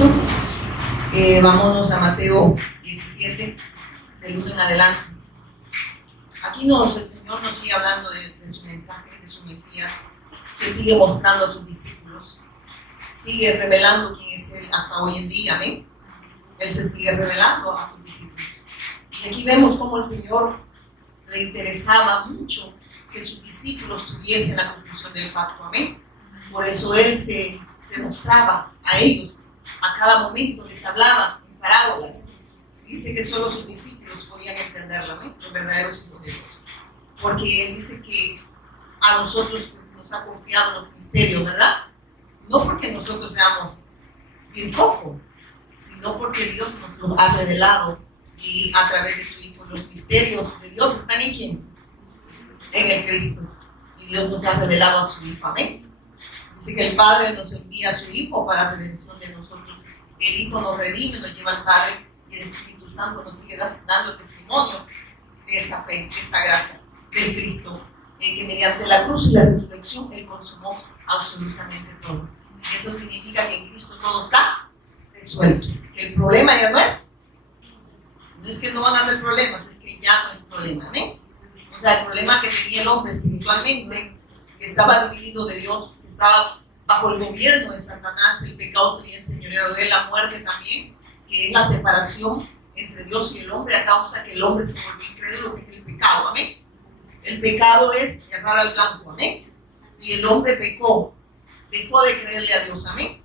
Santo. Vámonos a Mateo 17, del 1 en adelante. Aquí el Señor nos sigue hablando de su mensaje, de su Mesías. Se sigue mostrando a sus discípulos. Sigue revelando quién es Él hasta hoy en día. ¿Amén? Él se sigue revelando a sus discípulos. Y aquí vemos cómo el Señor le interesaba mucho que sus discípulos tuviesen la conclusión del pacto. Amén. Por eso Él se mostraba a ellos. A cada momento les hablaba en parábolas. Dice que solo sus discípulos podían entenderlo, ¿amén? Los verdaderos hijos de Dios. Porque Él dice que a nosotros pues, nos ha confiado los misterios, ¿verdad? No porque nosotros seamos bien poco, sino porque Dios nos lo ha revelado y a través de su Hijo. Los misterios de Dios están en ¿quién? En el Cristo. Y Dios nos ha revelado a su Hijo, amén. Dice que el Padre nos envía a su Hijo para redención de nosotros. El Hijo nos redime, nos lleva al Padre y el Espíritu Santo nos sigue dando testimonio de esa fe, de esa gracia del Cristo, que mediante la cruz y la resurrección Él consumó absolutamente todo. Y eso significa que en Cristo todo está resuelto. Que el problema ya no es que no van a haber problemas, es que ya no es problema, ¿eh? O sea, el problema que tenía el hombre espiritualmente, que estaba dividido de Dios, que estaba bajo el gobierno de Satanás, el pecado sería el señorío de él, la muerte también, que es la separación entre Dios y el hombre a causa que el hombre se volvió incrédulo, que es el pecado, amén. El pecado es errar al blanco, amén. Y el hombre pecó, dejó de creerle a Dios, amén.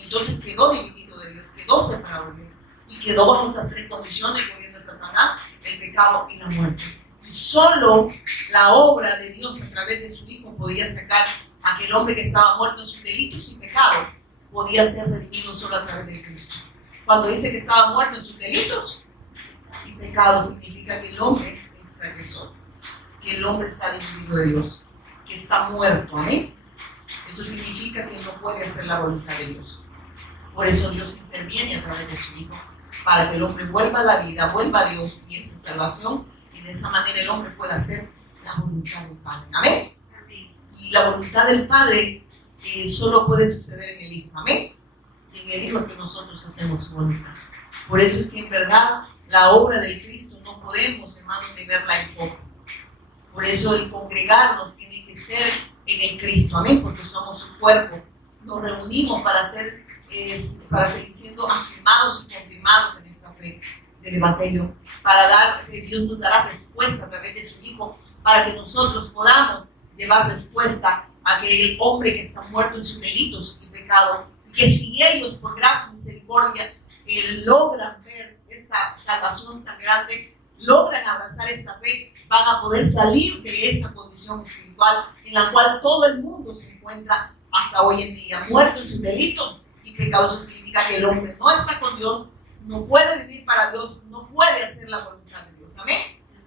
Entonces quedó dividido de Dios, quedó separado de Dios y quedó bajo esas tres condiciones: el gobierno de Satanás, el pecado y la muerte. Y solo la obra de Dios a través de su Hijo podía sacar a aquel hombre que estaba muerto en sus delitos y pecados, podía ser redimido solo a través de Cristo. Cuando dice que estaba muerto en sus delitos y pecados, significa que el hombre es transgresor, que el hombre está dividido de Dios, que está muerto, amén. Eso significa que no puede hacer la voluntad de Dios. Por eso Dios interviene a través de su Hijo, para que el hombre vuelva a la vida, vuelva a Dios y en esa salvación, y de esa manera el hombre pueda hacer la voluntad del Padre, amén. Y la voluntad del Padre solo puede suceder en el Hijo, amén. Y en el Hijo es que nosotros hacemos su voluntad. Por eso es que en verdad la obra del Cristo no podemos, hermanos, ni verla en poco. Por eso el congregarnos tiene que ser en el Cristo, amén, porque somos su cuerpo. Nos reunimos para seguir siendo afirmados y confirmados en esta fe del Evangelio, para dar, que Dios nos dará respuesta a través de su Hijo, para que nosotros podamos llevar respuesta a aquel hombre que está muerto en sus delitos y pecado, que si ellos por gracia y misericordia logran ver esta salvación tan grande, logran abrazar esta fe, van a poder salir de esa condición espiritual en la cual todo el mundo se encuentra hasta hoy en día, muerto en sus delitos y pecados. Eso significa que el hombre no está con Dios, no puede vivir para Dios, no puede hacer la voluntad de Dios, amén,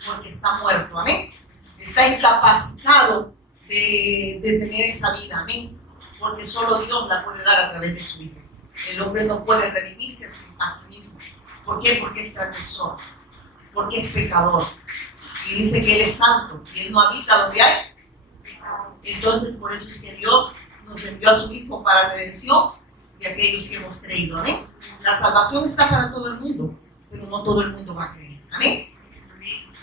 porque está muerto, amén, está incapacitado de tener esa vida, amén, porque solo Dios la puede dar a través de su Hijo. El hombre no puede redimirse a sí mismo. ¿Por qué? Porque es transgresor, porque es pecador, y dice que Él es santo y Él no habita donde hay. Entonces por eso es que Dios nos envió a su Hijo para redención de aquellos que hemos creído, amén. La salvación está para todo el mundo, pero no todo el mundo va a creer, amén.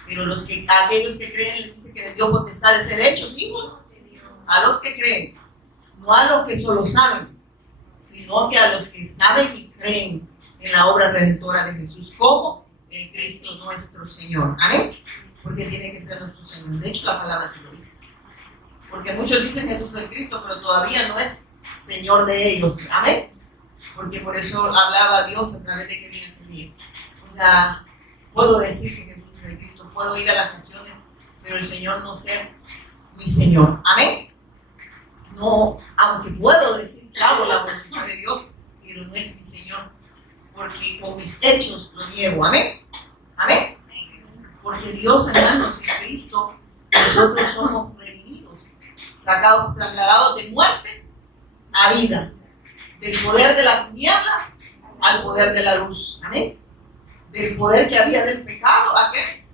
Pero aquellos que creen, les dice que les dio potestad de ser hechos hijos a los que creen, no a los que solo saben, sino que a los que saben y creen en la obra redentora de Jesús como el Cristo nuestro Señor, amén. Porque tiene que ser nuestro Señor. De hecho la palabra se lo dice, porque muchos dicen Jesús es Cristo, pero todavía no es Señor de ellos, amén. Porque por eso hablaba Dios a través de que viene conmigo. O sea, puedo decir que Jesús es el Cristo, puedo ir a las naciones, pero el Señor no ser mi Señor, amén. No, aunque puedo decir que hago la voluntad de Dios, pero no es mi Señor, porque con mis hechos lo niego, amén, amén. Porque Dios, hermanos, en Cristo, nosotros somos redimidos, sacados, trasladados de muerte a vida, del poder de las tinieblas al poder de la luz, amén. Del poder que había del pecado, ¿a qué?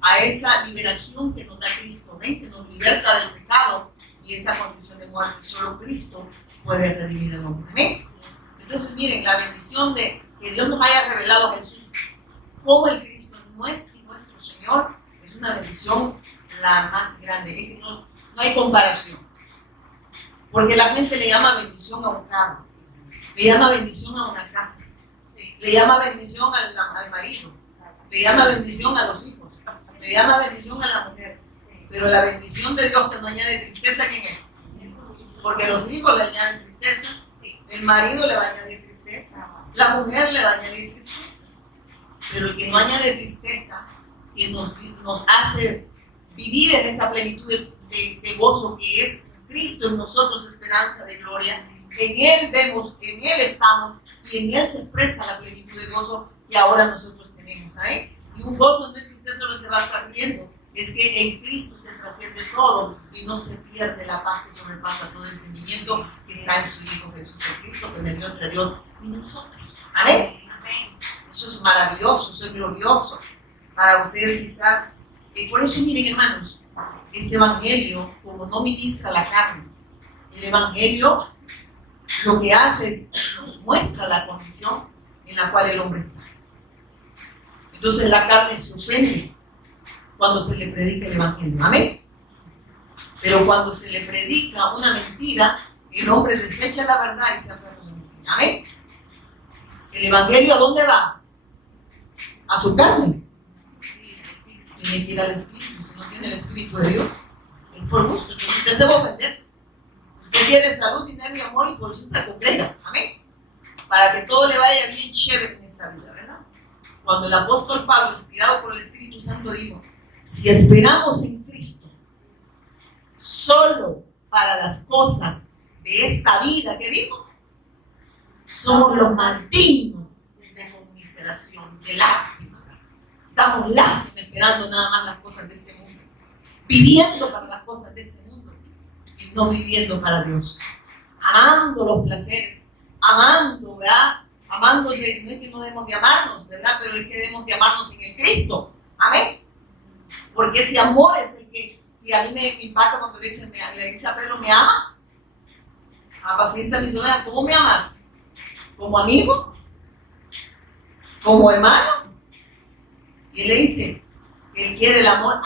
A esa liberación que nos da Cristo, amén, que nos liberta del pecado y esa condición de muerte. Solo Cristo puede redimir al hombre, amén. Entonces, miren, la bendición de que Dios nos haya revelado a Jesús como el Cristo nuestro Señor es una bendición la más grande. Es que no hay comparación. Porque la gente le llama bendición a un carro, le llama bendición a una casa, le llama bendición al marido, le llama bendición a los hijos, le llama bendición a la mujer. Pero la bendición de Dios que no añade tristeza, ¿quién es? Porque los hijos le añaden tristeza, el marido le va a añadir tristeza, la mujer le va a añadir tristeza. Pero el que no añade tristeza, que nos hace vivir en esa plenitud de gozo que es Cristo en nosotros, esperanza de gloria. En Él vemos, en Él estamos y en Él se expresa la plenitud de gozo que ahora nosotros tenemos. ¿Sabes? Y un gozo no es que usted solo se va a estar riendo, es que en Cristo se trasciende todo y no se pierde la paz que sobrepasa todo entendimiento que está en su Hijo Jesús, el Cristo que me dio entre Dios y nosotros. Amén. Eso es maravilloso, eso es glorioso para ustedes quizás. Y por eso miren, hermanos, este evangelio, como no ministra la carne, el evangelio lo que hace es nos muestra la condición en la cual el hombre está. Entonces la carne se ofende cuando se le predica el evangelio. Amén. Pero cuando se le predica una mentira, el hombre desecha la verdad y se aferra a la mentira. Amén. El evangelio, ¿a dónde va? A su carne. Tiene que ir al espíritu. Si no tiene el espíritu de Dios, es por gusto. Entonces usted se va a ofender. Usted quiere salud, dinero y amor y por eso se congrega. Amén. Para que todo le vaya bien chévere en esta vida, ¿verdad? Cuando el apóstol Pablo, inspirado por el Espíritu Santo, dijo: si esperamos en Cristo solo para las cosas de esta vida, ¿qué dijo? Somos los más dignos de conmiseración, de lástima. Damos lástima esperando nada más las cosas de este mundo, viviendo para las cosas de este mundo y no viviendo para Dios, amando los placeres, amando, ¿verdad? Amándose, no es que no debemos de amarnos, ¿verdad? Pero es que debemos de amarnos en el Cristo. Amén. Porque ese amor es el que, si a mí me impacta cuando le dice a Pedro: ¿me amas? Apacienta mis ovejas. ¿Cómo me amas? ¿Como amigo? ¿Como hermano? Y él le dice que él quiere el amor.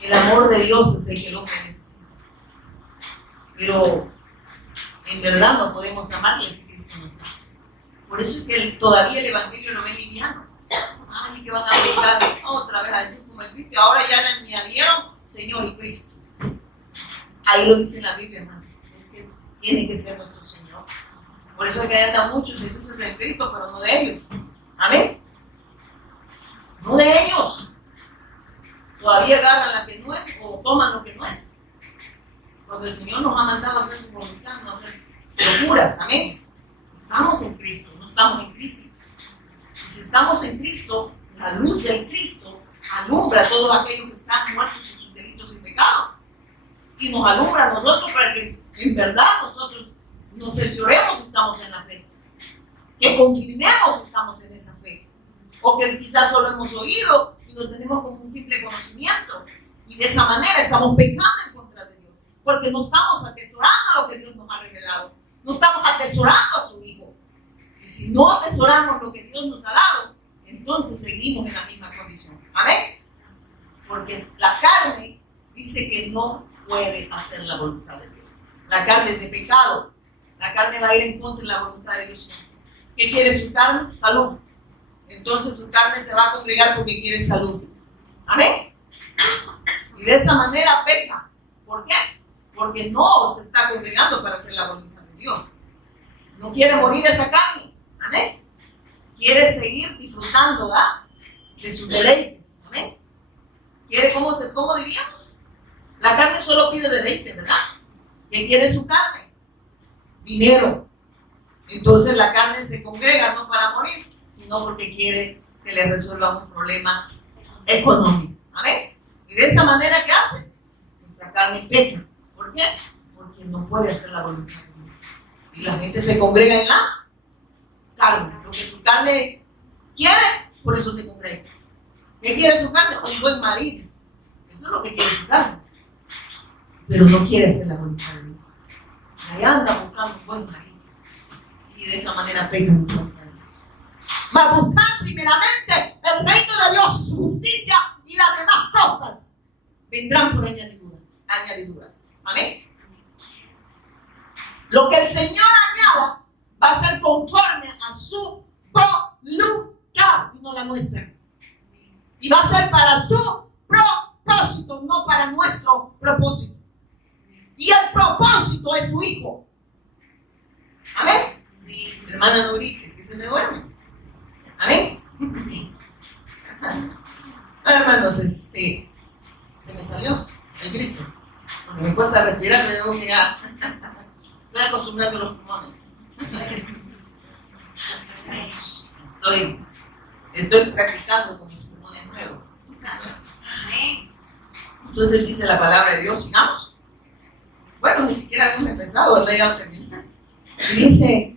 El amor de Dios es el que el hombre necesita. Pero en verdad no podemos amarle si Cristo no está. Por eso es que todavía el evangelio lo ve liviano. Ay, que van a predicar otra vez a Jesús como el Cristo. Ahora ya le añadieron Señor y Cristo. Ahí lo dice la Biblia, hermano. Es que tiene que ser nuestro Señor. Por eso es que andan muchos Jesús es el Cristo, pero no de ellos. Amén. No de ellos. Todavía agarran la que no es o toman lo que no es. Cuando el Señor nos ha mandado a hacer su voluntad, no a hacer locuras. Amén. Estamos en Cristo, no estamos en crisis. Y si estamos en Cristo, la luz del Cristo alumbra a todos aquellos que están muertos en sus delitos y pecados. Y nos alumbra a nosotros para que en verdad nosotros nos cercioremos si estamos en la fe. Que confirmemos si estamos en esa fe. O que quizás solo hemos oído y lo tenemos como un simple conocimiento. Y de esa manera estamos pecando en contra de Dios. Porque no estamos atesorando lo que Dios nos ha revelado. No estamos atesorando a su Hijo. Y si no atesoramos lo que Dios nos ha dado, entonces seguimos en la misma condición. Amén. Porque la carne dice que no puede hacer la voluntad de Dios. La carne es de pecado. La carne va a ir en contra de la voluntad de Dios. ¿Qué quiere su carne? Salud. Entonces su carne se va a congregar porque quiere salud. Amén. Y de esa manera peca. ¿Por qué? Porque no se está congregando para hacer la voluntad de Dios. No quiere morir esa carne. Amén. Quiere seguir disfrutando, ¿verdad?, de sus deleites. Amén. Quiere, ¿cómo diríamos? La carne solo pide deleite, ¿verdad? ¿Qué quiere su carne? Dinero. Entonces la carne se congrega no para morir, sino porque quiere que le resuelva un problema económico. Amén. Y de esa manera, ¿qué hace? Nuestra carne peca. ¿Por qué? Porque no puede hacer la voluntad de Dios. Y la gente se congrega en la carne. Lo que su carne quiere, por eso se congrega. ¿Qué quiere su carne? Un buen marido. Eso es lo que quiere su carne. Pero no quiere hacer la voluntad de Dios. Ahí anda buscando un buen marido. y de esa manera pecan. Mas buscar primeramente el reino de Dios y su justicia, y las demás cosas vendrán por añadidura. Amén. Lo que el Señor añada va a ser conforme a su voluntad y no la nuestra. Y va a ser para su propósito, no para nuestro propósito. Y el propósito es su Hijo. Amén. Hermana, no grites, que se me duerme. Amén. Hermanos, se me salió el grito. Porque me cuesta respirar, me veo que ya estoy acostumbrado a los pulmones. Estoy practicando con mis pulmones nuevos. Entonces dice la palabra de Dios, sigamos. Bueno, ni siquiera habíamos empezado, ¿verdad? Ya terminé. Dice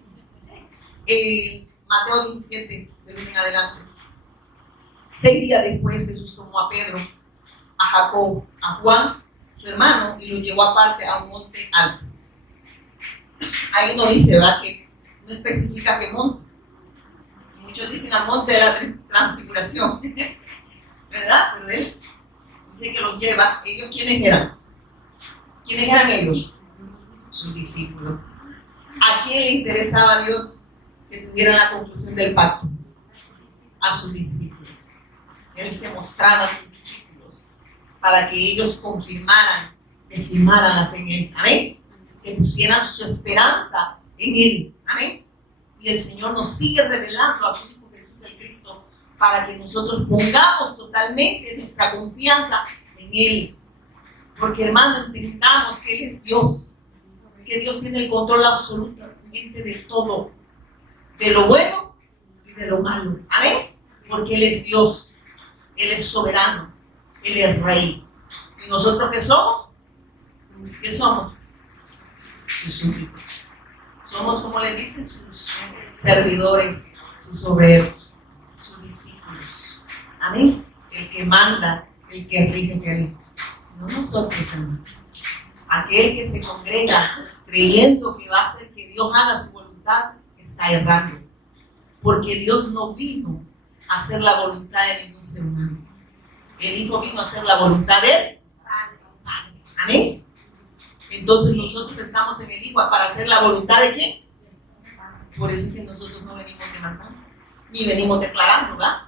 Mateo 17, del 1 en adelante. 6 días después Jesús tomó a Pedro, a Jacob, a Juan, su hermano, y lo llevó aparte a un monte alto. Ahí no dice, ¿verdad? Que no especifica qué monte. Y muchos dicen al monte de la transfiguración, ¿verdad? Pero él dice que los lleva. ¿Ellos quiénes eran? ¿Quiénes eran ellos? Sus discípulos. ¿A quién le interesaba a Dios que tuvieran la conclusión del pacto? A sus discípulos. Él se mostraba a sus discípulos para que ellos confirmaran, firmaran la fe en Él. Amén. Que pusieran su esperanza en Él. Amén. Y el Señor nos sigue revelando a su Hijo Jesús el Cristo para que nosotros pongamos totalmente nuestra confianza en Él. Porque, hermano, entendamos que Él es Dios. Que Dios tiene el control absolutamente de todo. De lo bueno y de lo malo. Amén. Porque Él es Dios. Él es soberano. Él es Rey. ¿Y nosotros qué somos? ¿Qué somos? Sus súbditos. Somos, como le dicen, sus servidores, sus obreros, sus discípulos. Amén. El que manda, el que rige, que no nosotros, hermano. Aquel que se congrega creyendo que va a hacer que Dios haga su voluntad, está errando. Porque Dios no vino a hacer la voluntad de ningún ser humano. El Hijo vino a hacer la voluntad del Padre. Amén. Entonces nosotros estamos en el Hijo para hacer la voluntad de ¿quién? Por eso es que nosotros no venimos demandando, ni venimos declarando, ¿verdad?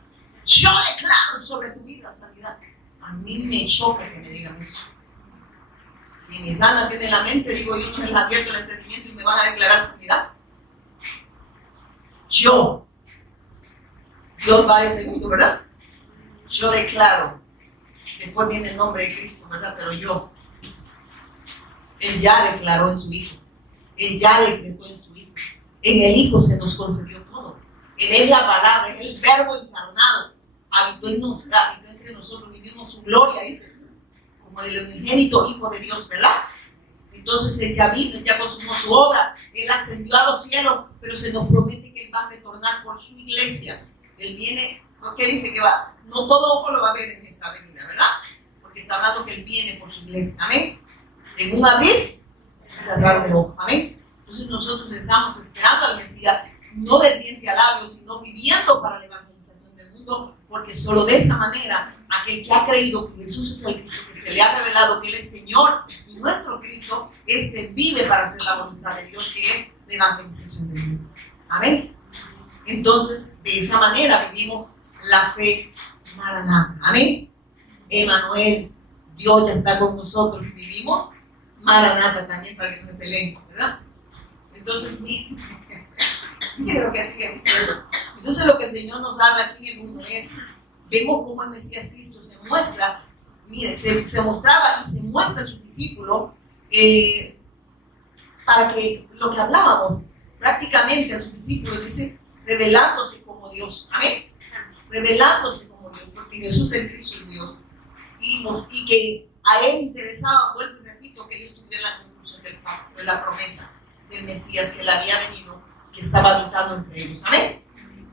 Yo declaro sobre tu vida sanidad. A mí me choca que me digan eso. Si mi sana tiene la mente, digo yo, no les abierto el entendimiento y me van a declarar sanidad. Dios va de segundo, ¿verdad? Yo declaro. Después viene el nombre de Cristo, ¿verdad? Pero Él ya declaró en su Hijo. Él ya decretó en su Hijo. En el Hijo se nos concedió todo. En Él la palabra, en el Verbo encarnado, habitó entre nosotros, vivimos su gloria, dice, como el unigénito Hijo de Dios, ¿verdad? Entonces Él ya vino, Él ya consumó su obra, Él ascendió a los cielos, pero se nos promete que Él va a retornar por su iglesia. Él viene, ¿qué dice que va? No todo ojo lo va a ver en esta venida, ¿verdad? Porque está hablando que Él viene por su iglesia, amén. En un abrir y cerrar de ojo, amén. Entonces nosotros estamos esperando al Mesías, no de diente a labio, sino viviendo para la evangelización del mundo, porque solo de esa manera, aquel que ha creído que Jesús es el Cristo, que se le ha revelado que Él es Señor y nuestro Cristo, vive para hacer la voluntad de Dios, que es la evangelización del mundo. Amén. Entonces, de esa manera vivimos la fe Maranata. Amén. Emanuel, Dios ya está con nosotros. Vivimos Maranata también para que no se peleen, ¿verdad? Entonces, mire lo que sigue diciendo. Entonces, lo que el Señor nos habla aquí en el 1 es, vemos cómo el Mesías Cristo se muestra, mire, se mostraba y se muestra a sus discípulos para que lo que hablábamos, prácticamente a sus discípulos, dice, revelándose como Dios. Amén. Revelándose como Dios, porque Jesús el Cristo es Dios. Y que a Él interesaba, vuelvo y repito, que ellos tuvieran la conclusión del pacto, de la promesa del Mesías, que Él había venido, que estaba habitando entre ellos. Amén.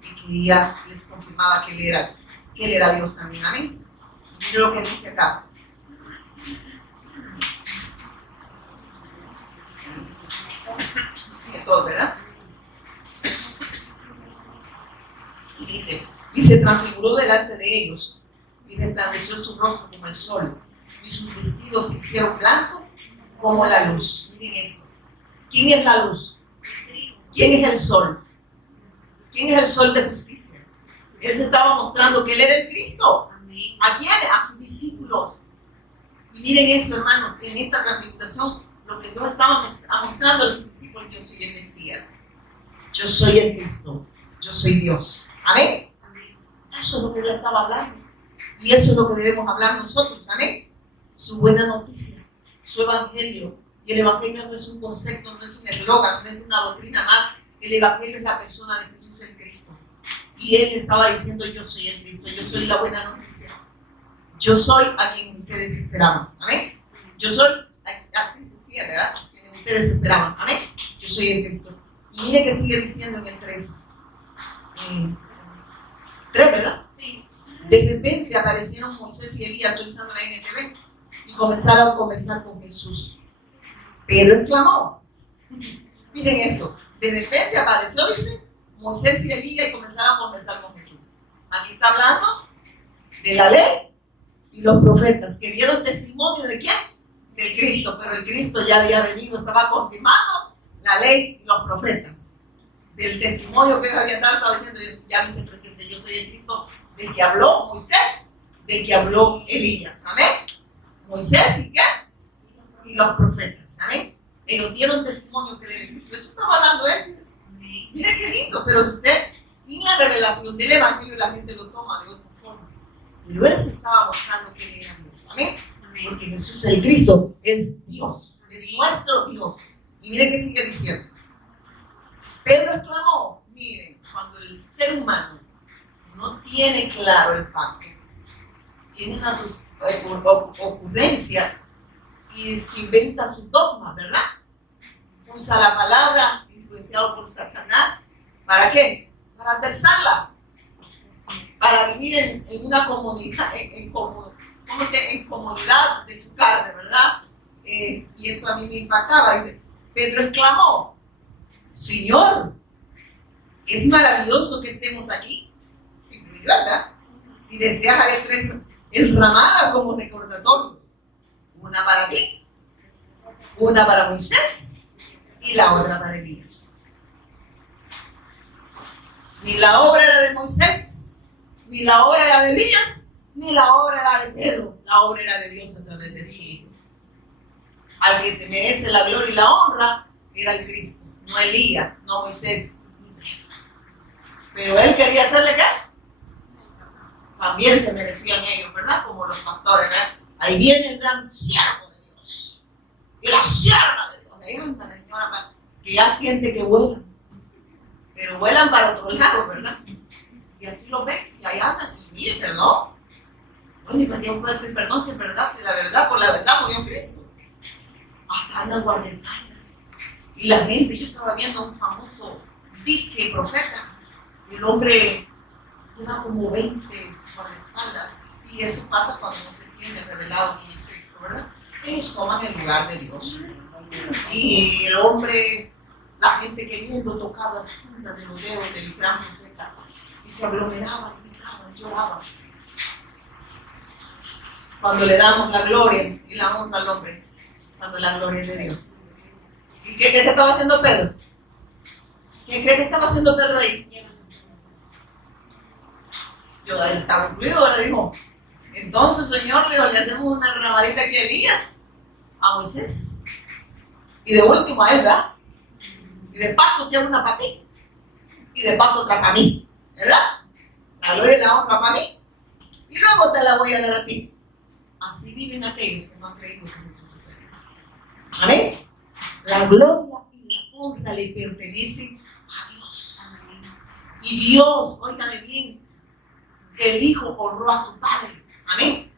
Y que ya les confirmaba que Él era Dios también. Amén. Y mire lo que dice acá. Todo, ¿verdad? y se transfiguró delante de ellos, y resplandeció su rostro como el sol, y sus vestidos se hicieron blancos como la luz. Miren esto. ¿Quién es la luz? ¿Quién es el sol? ¿Quién es el sol de justicia? Él se estaba mostrando que él era el Cristo. ¿A quién? A sus discípulos. Y miren eso, hermano, en esta transfiguración, lo que Dios estaba mostrando a los discípulos: yo soy el Mesías, yo soy el Cristo, yo soy Dios. Amén. Eso es lo que Dios estaba hablando. Y eso es lo que debemos hablar nosotros. Amén. Su buena noticia, su evangelio. Y el evangelio no es un concepto, no es un eslogan, no es una doctrina más. El evangelio es la persona de Jesús, el Cristo. Y él estaba diciendo: yo soy el Cristo, yo soy la buena noticia. Yo soy a quien ustedes esperaban. Amén. Yo soy, así decía, ¿verdad? Quien ustedes esperaban. Amén. Yo soy el Cristo. Y mire que sigue diciendo en el 3. 3, ¿verdad? Sí. De repente aparecieron Moisés y Elías, estoy usando la NTV, y comenzaron a conversar con Jesús. Pedro exclamó. Miren esto. De repente apareció, dice, Moisés y Elías y comenzaron a conversar con Jesús. Aquí está hablando de la ley y los profetas que dieron testimonio de quién? Del Cristo, pero el Cristo ya había venido, estaba confirmando la ley y los profetas. Del testimonio que había dado, estaba diciendo: ya me hice presente, yo soy el Cristo del que habló Moisés, del que habló Elías. Amén. Moisés y qué? Y los profetas. Amén. Ellos dieron testimonio que era el Cristo. Eso estaba hablando él. Mire qué lindo, pero si usted, sin la revelación del evangelio, la gente lo toma de otra forma. Pero él se estaba mostrando que él era Dios. Amén. Porque Jesús, el Cristo, es Dios, es nuestro Dios. Y mire que sigue diciendo. Pedro exclamó: miren, cuando el ser humano no tiene claro el pacto, tiene unas ocurrencias y se inventa sus dogmas, ¿verdad? Usa la palabra influenciado por Satanás. ¿Para qué? Para adversarla. Para vivir en una comunidad, en comunidad de su carne, ¿verdad? Y eso a mí me impactaba. Dice, Pedro exclamó: Señor, es maravilloso que estemos aquí. Sí, ¿verdad? Si deseas, haré 3 enramadas como recordatorio. Una para ti, una para Moisés y la otra para Elías. Ni la obra era de Moisés, ni la obra era de Elías, ni la obra era de Pedro. La obra era de Dios a través de su Hijo. Al que se merece la gloria y la honra era el Cristo, no Elías, no Moisés, ni Pedro. Pero él quería hacerle qué? También se merecían ellos, ¿verdad? Como los pastores, ¿verdad? Ahí viene el gran siervo de Dios y la sierva de Dios. Ahí anda la señora, que ya siente que vuelan, pero vuelan para otro lado, ¿verdad? Y así lo ven, y ahí andan, y mire, perdón. Oye, ¿para qué puede pedir perdón si es verdad? Que la verdad, por la verdad murió Cristo. Hasta andan guardaespaldas. Y la gente, yo estaba viendo un famoso dique profeta, y el hombre lleva como 20 guardaespaldas. Y eso pasa cuando no se tiene revelado quién es Cristo, ¿verdad? Ellos toman el lugar de Dios. Y el hombre, la gente queriendo tocar las puntas de los dedos del gran profeta, y se aglomeraban, gritaban, lloraban. Cuando le damos la gloria y la honra al hombre, cuando la gloria es de Dios. ¿Y qué cree que estaba haciendo Pedro? ¿Qué cree que estaba haciendo Pedro ahí? Yo, él estaba incluido, ahora dijo, entonces, Señor, le hacemos una ramadita aquí a Elías, a Moisés, y de último a él, ¿verdad? Y de paso te hago una para ti, y de paso otra para mí, ¿verdad? La gloria y la honra para mí, y luego te la voy a dar a ti. Así viven aquellos que no han creído que Jesús es el Cristo. Amén. La gloria y la honra le pertenecen a Dios. Y Dios, óigame bien, el Hijo honró a su Padre. Amén.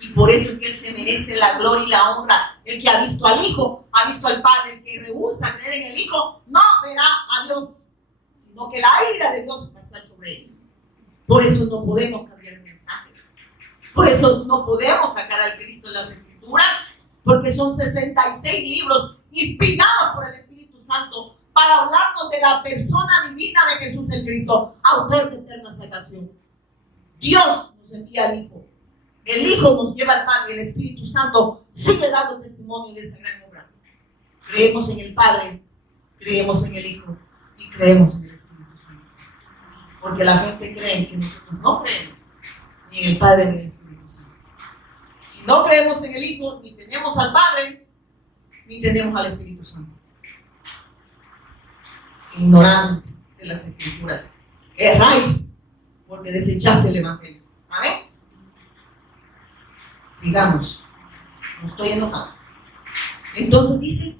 Y por eso es que Él se merece la gloria y la honra. El que ha visto al Hijo, ha visto al Padre. El que rehúsa creer en el Hijo, no verá a Dios, sino que la ira de Dios va a estar sobre él. Por eso no podemos cambiar el mensaje. Por eso no podemos sacar al Cristo en las Escrituras, porque son 66 libros inspirados por el Espíritu Santo para hablarnos de la persona divina de Jesús el Cristo, autor de eterna salvación. Dios nos envía al Hijo. El Hijo nos lleva al Padre. El Espíritu Santo sigue dando testimonio de esa gran obra. Creemos en el Padre, creemos en el Hijo y creemos en el Espíritu Santo. Porque la gente cree que nosotros no creemos ni en el Padre ni en el Espíritu Santo. Si no creemos en el Hijo, ni tenemos al Padre, ni tenemos al Espíritu Santo. Ignorante de las Escrituras. Erráis porque desecháis el Evangelio. Amén. Sigamos. No estoy enojado. Entonces dice,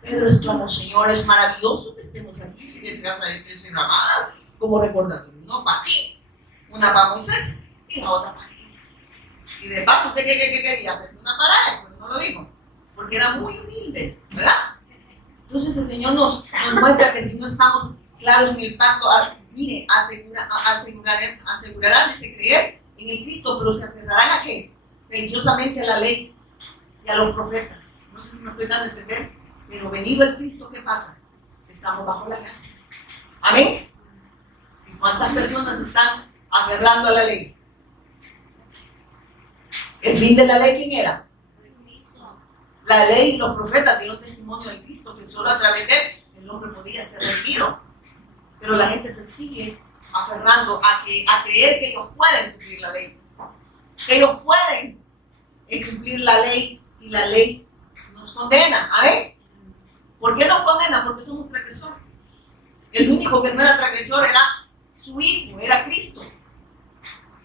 Pedro exclamó, Señor, es maravilloso que estemos aquí. Si deseas salir de esa ramada, como recordatorio, no para ti, una para Moisés y la otra para ellos. Y de paso, ¿usted qué quería? ¿Hacerse una para él? Pues no lo dijo, porque era muy humilde, ¿verdad? Entonces el Señor nos muestra que si no estamos claros en el pacto, mire, asegurarán de creer en el Cristo, pero se aferrarán a qué? Religiosamente a la ley y a los profetas. No sé si me pueden entender, pero venido el Cristo, ¿qué pasa? Estamos bajo la gracia. Amén. ¿Y cuántas personas están aferrando a la ley? ¿El fin de la ley quién era? La ley y los profetas dieron testimonio de Cristo, que solo a través de él el hombre podía ser redimido. Pero la gente se sigue aferrando a creer que ellos pueden cumplir la ley. Que ellos pueden cumplir la ley y la ley nos condena. ¿Amén? ¿Por qué nos condena? Porque somos transgresores. El único que no era transgresor era su Hijo, era Cristo.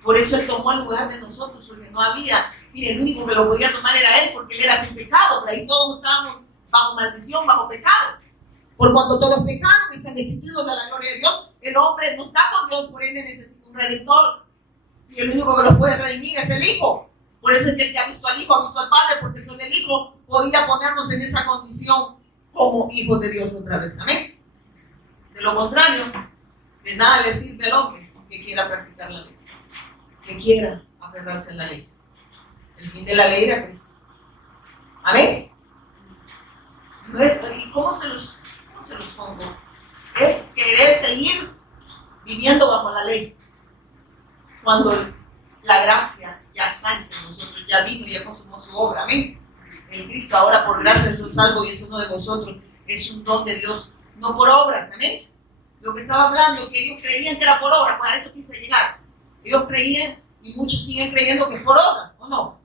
Por eso Él tomó el lugar de nosotros, porque no había, mire, el único que lo podía tomar era Él, porque Él era sin pecado, pero ahí todos estábamos bajo maldición, bajo pecado. Por cuanto todos pecaron y se han destituido de la gloria de Dios, el hombre no está con Dios, por ende necesita un redentor. Y el único que los puede redimir es el Hijo. Por eso es que Él ya ha visto al Hijo, ha visto al Padre, porque solo el Hijo podía ponernos en esa condición como hijos de Dios otra vez. Amén. De lo contrario, de nada le sirve al hombre que quiera practicar la ley, que quiera aferrarse a la ley. El fin de la ley era Cristo. Amén. No es, ¿y cómo se los pongo? Es querer seguir viviendo bajo la ley, cuando la gracia ya está entre nosotros, ya vino y ya consumó su obra. Amén. El Cristo ahora por gracia soy salvo y es uno de vosotros. Es un don de Dios, no por obras. Amén. Lo que estaba hablando, que ellos creían que era por obra, pues a eso quise llegar. Ellos creían, y muchos siguen creyendo que es por obra, ¿o no?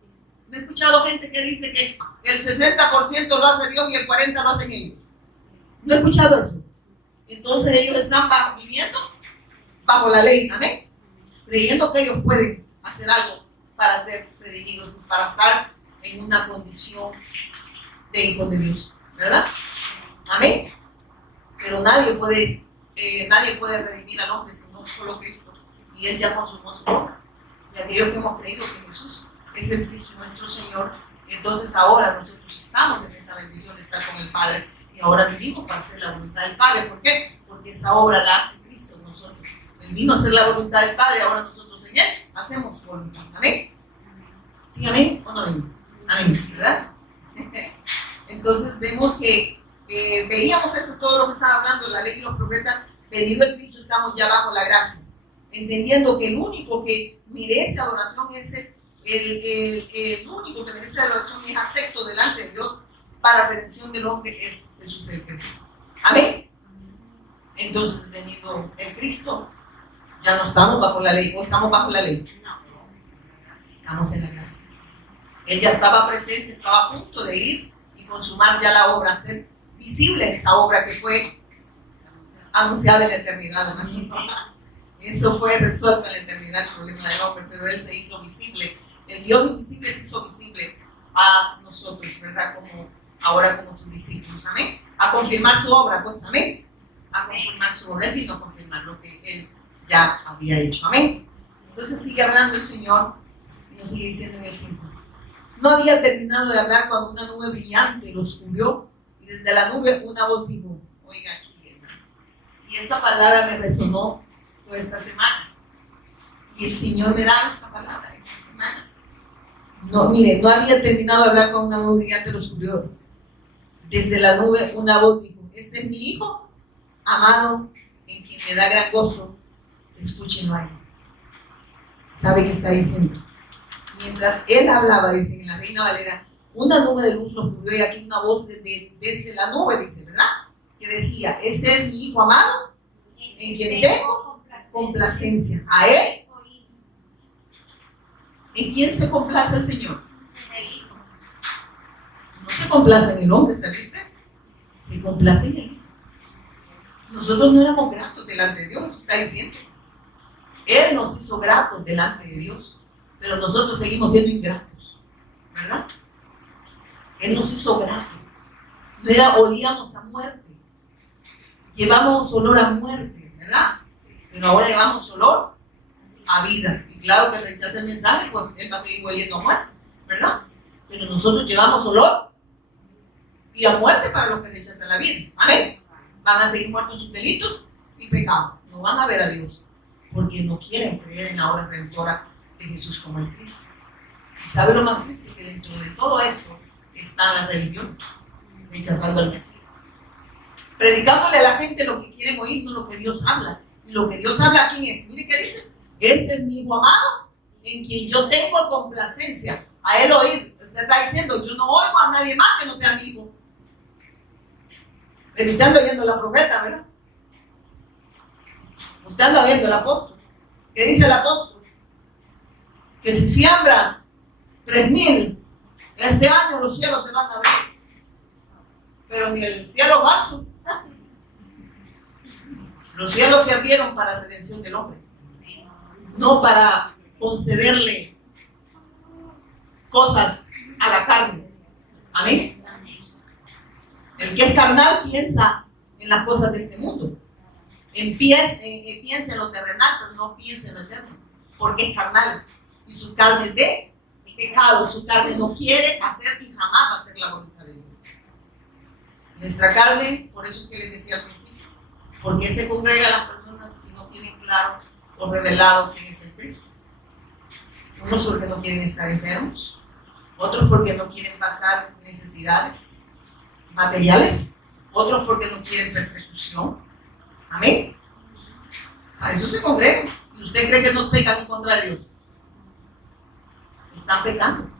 No he escuchado gente que dice que el 60% lo hace Dios y el 40% lo hacen ellos. No he escuchado eso. Entonces ellos están viviendo bajo la ley, amén, creyendo que ellos pueden hacer algo para ser redimidos, para estar en una condición de hijos de Dios, ¿verdad? Amén. Pero nadie puede redimir al hombre sino solo Cristo, y Él ya consumó su obra. Y aquellos que hemos creído que Jesús es el Cristo nuestro Señor, entonces ahora nosotros estamos en esa bendición de estar con el Padre, y ahora vivimos para hacer la voluntad del Padre. ¿Por qué? Porque esa obra la hace Cristo en nosotros. Él vino a hacer la voluntad del Padre, ahora nosotros en Él hacemos su voluntad. ¿Amén? ¿Sí, amén o no amén? Amén, ¿verdad? Entonces vemos que veíamos esto, todo lo que estaba hablando, la ley y los profetas. Venido el Cristo, estamos ya bajo la gracia, entendiendo que el único que merece adoración es el único que merece adoración y es acepto delante de Dios para redención del hombre es Jesús el Cristo. Amén. Entonces, venido el Cristo, ya no estamos bajo la ley, o estamos bajo la ley. Estamos en la gracia. Él ya estaba presente, estaba a punto de ir y consumar ya la obra, hacer visible esa obra que fue anunciada en la eternidad. Eso fue resuelto en la eternidad, el problema del hombre, pero Él se hizo visible. El Dios invisible se hizo visible a nosotros, ¿verdad? Ahora como sus discípulos. Amén. A confirmar su obra, pues, amén. A confirmar su obra. Él vino a confirmar lo que Él ya había hecho. Amén. Entonces sigue hablando el Señor y nos sigue diciendo en el 5. No había terminado de hablar cuando una nube brillante los cubrió y desde la nube una voz dijo, oiga aquí, hermano. Y esta palabra me resonó toda esta semana. Y el Señor me daba esta palabra esta semana. No, mire, no había terminado de hablar cuando una nube brillante los cubrió. Desde la nube una voz dijo, este es mi hijo amado en quien me da gran gozo, escúchenlo a él. ¿Sabe qué está diciendo? Mientras él hablaba, dice en la Reina Valera, una nube de luz nos cubrió y aquí una voz desde la nube, dice, ¿verdad? Que decía, este es mi hijo amado, en quien tengo complacencia. A él. ¿En quién se complace el Señor? No se complace en el hombre, ¿sabes usted? Se complace en él. Nosotros no éramos gratos delante de Dios, eso está diciendo. Él nos hizo gratos delante de Dios, pero nosotros seguimos siendo ingratos, ¿verdad? Él nos hizo gratos. Olíamos a muerte. Llevamos olor a muerte, ¿verdad? Pero ahora llevamos olor a vida. Y claro que rechaza el mensaje, pues él va a seguir hueliendo a muerte, ¿verdad? Pero nosotros llevamos olor y a muerte para los que rechazan la vida. Amén. Van a seguir muertos en sus delitos y pecados. No van a ver a Dios porque no quieren creer en la obra redentora de Jesús como el Cristo. ¿Y sabe lo más triste? Que dentro de todo esto están las religiones rechazando al Mesías, predicándole a la gente lo que quieren oír, no lo que Dios habla. Y lo que Dios habla, ¿quién es? Mire qué dice: este es mi hijo amado, en quien yo tengo complacencia. A él oír. Usted está diciendo, yo no oigo a nadie más que no sea mi hijo. Usted anda oyendo a la profeta, ¿verdad? Usted anda oyendo al apóstol. ¿Qué dice el apóstol? Que si siembras 3,000, este año los cielos se van a abrir. Pero ni el cielo falso. Los cielos se abrieron para la redención del hombre, no para concederle cosas a la carne. Amén. El que es carnal piensa en las cosas de este mundo. Piensa en lo terrenal, pero no piensa en lo eterno, porque es carnal. Y su carne es de pecado. Su carne no quiere hacer y jamás va a hacer la voluntad de Dios. Nuestra carne, por eso que les decía al principio, ¿por qué se congregan las personas si no tienen claro o revelado quién es el Cristo? Unos porque no quieren estar enfermos, otros porque no quieren pasar necesidades materiales, otros porque no quieren persecución. Amén. A eso se congregan. ¿Y usted cree que no pecan en contra de Dios? Están pecando.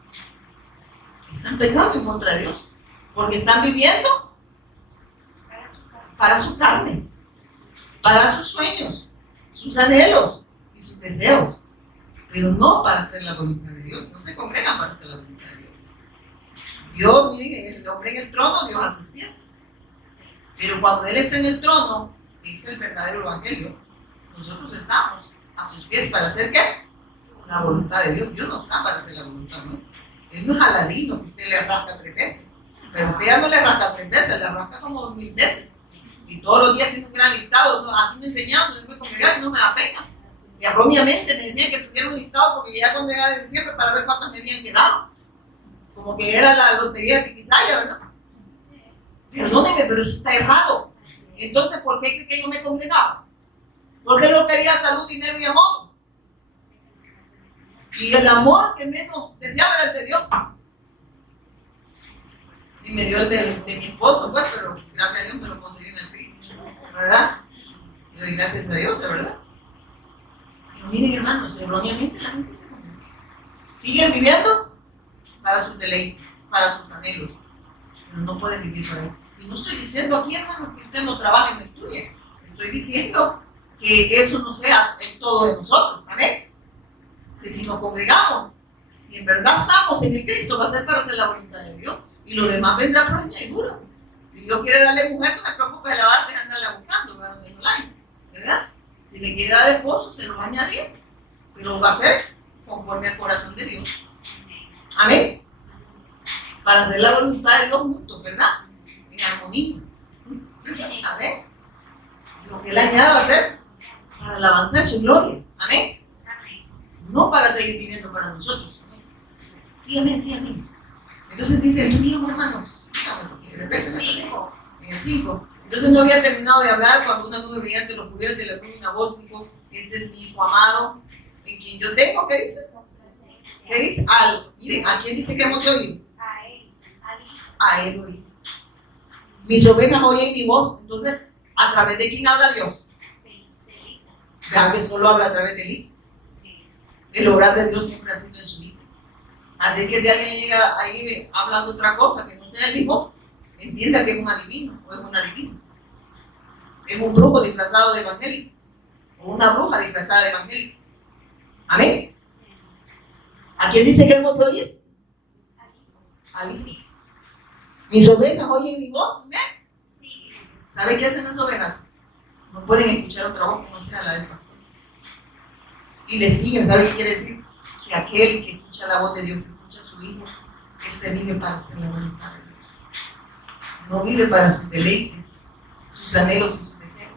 Están pecando en contra de Dios, porque están viviendo para su carne, para sus sueños, sus anhelos y sus deseos, pero no para hacer la voluntad de Dios. No se congregan para hacer la voluntad de Dios. Dios, miren, el hombre en el trono, Dios a sus pies. Pero cuando Él está en el trono, dice el verdadero evangelio, nosotros estamos a sus pies para hacer ¿qué? La voluntad de Dios. Dios no está para hacer la voluntad nuestra. Él no es Aladino, que usted le rasca 3 veces. Pero usted ya no le rasca 3 veces, le rasca como 2,000 veces. Y todos los días tiene un gran listado. ¿No? Así me enseñaron, yo me congregar y no me da pena. Y erróneamente me decían que tuviera un listado porque ya cuando llegaba de diciembre para ver cuántas me habían quedado. Como que era la lotería de Tiquisaya, ¿verdad? Perdóneme, pero eso está errado. Entonces, ¿por qué cree que yo me congregaba? Porque yo quería salud, dinero y amor. Y el amor que menos deseaba era el de Dios. Y me dio el de mi esposo, pues, pero gracias a Dios me lo conseguí en el Cristo, ¿verdad? Y doy gracias a Dios, de verdad. Pero miren, hermanos, erróneamente la gente se congrega. Siguen viviendo para sus deleites, para sus anhelos, pero no pueden vivir por ahí. Y no estoy diciendo aquí, hermanos, que usted no trabaje y no estudie. Estoy diciendo que eso no sea en todo de nosotros, ¿amén? Que si nos congregamos, si en verdad estamos en el Cristo, va a ser para hacer la voluntad de Dios. Y lo demás vendrá por añadidura. Si Dios quiere darle mujer, no me preocupe de lavarte y andarla buscando, ¿verdad? Si le quiere dar esposo, se lo va a añadir. Pero va a ser conforme al corazón de Dios. Amén. Para hacer la voluntad de Dios juntos, ¿verdad? En armonía. Amén. Lo que Él añada va a ser para la alabanza de su gloria. Amén. No para seguir viviendo para nosotros. Amén. Sí, amén, sí, amén. Entonces dice, tú digo, hermanos, dígame, porque de repente me salió en el 5. Entonces no había terminado de hablar cuando una nube brillante lo cubrió de la luz y una voz dijo, este es mi hijo amado, en quien yo tengo, ¿qué dice? ¿Qué dice? Miren, ¿a quién dice que hemos oído? A él. A él oí. Mis ovejas oyen mi voz. Entonces, ¿a través de quién habla Dios? Ya que solo habla a través del Hijo. El obrar de Dios siempre ha sido en su Hijo. Así que si alguien llega ahí hablando otra cosa que no sea el Hijo, entienda que es un adivino o es una adivina. Es un brujo disfrazado de evangélico o una bruja disfrazada de evangélico. Amén. ¿A quién dice que hemos de oír? Al Hijo. Mis ovejas oyen mi voz. ¿Sabe qué hacen las ovejas? No pueden escuchar otra voz que no sea la del pastor. Y le siguen. ¿Sabe qué quiere decir? Que aquel que escucha la voz de Dios, que escucha a su Hijo, vive para hacer la voluntad de Dios. No vive para sus deleites, sus anhelos y sus deseos.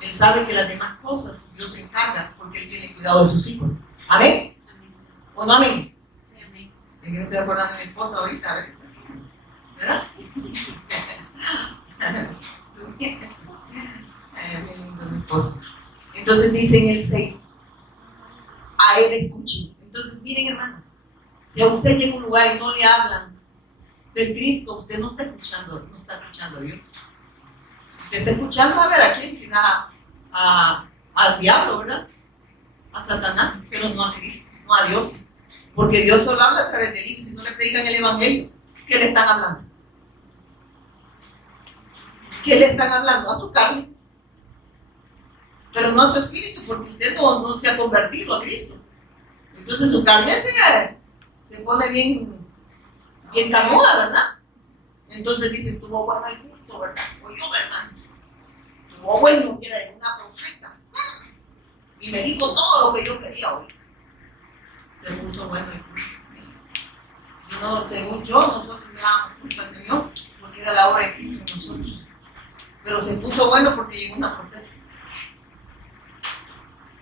Él sabe que las demás cosas Dios se encarga porque Él tiene cuidado de sus hijos. ¿Amén? ¿O no amén? Amén. Es que no estoy acordando de mi esposa ahorita, a ver qué está haciendo. ¿Verdad? Bien lindo mi esposo. Entonces dice en el 6, a Él escuchen. Entonces miren, hermano, si a usted llega a un lugar y no le hablan del Cristo, usted no está escuchando a Dios. Usted está escuchando a ver a quién, que da al diablo, ¿verdad? A Satanás, pero no a Cristo, no a Dios. Porque Dios solo habla a través del Hijo. Si no le predican el Evangelio, ¿qué le están hablando? ¿Qué le están hablando? A su carne. Pero no a su espíritu, porque usted no se ha convertido a Cristo. Entonces su carne se pone bien carnuda, ¿verdad? Entonces dice, estuvo bueno el culto, ¿verdad? Oyó, ¿verdad? Estuvo bueno, que era una profeta. Y me dijo todo lo que yo quería oír. Se puso bueno el culto. Y no, según yo, nosotros le dábamos culpa al Señor, porque era la obra de Cristo en nosotros. Pero se puso bueno porque llegó una profeta.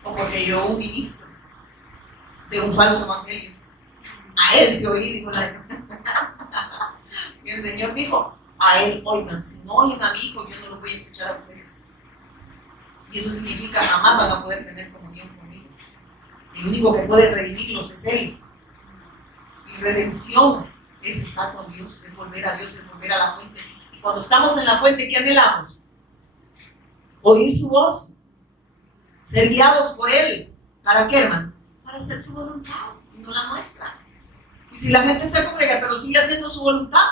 O porque llegó un ministro de un falso evangelio. A él se oí, dijo la y el Señor dijo, a él oigan, si no oyen a mi Hijo, yo no los voy a escuchar a ustedes. Y eso significa jamás van a poder tener comunión conmigo. El único que puede redimirlos es Él. Y redención es estar con Dios, es volver a Dios, es volver a la fuente. Y cuando estamos en la fuente, ¿qué anhelamos? Oír su voz, ser guiados por Él. ¿Para qué, hermano? Para hacer su voluntad y no la nuestra. Y si la gente se congrega pero sigue haciendo su voluntad,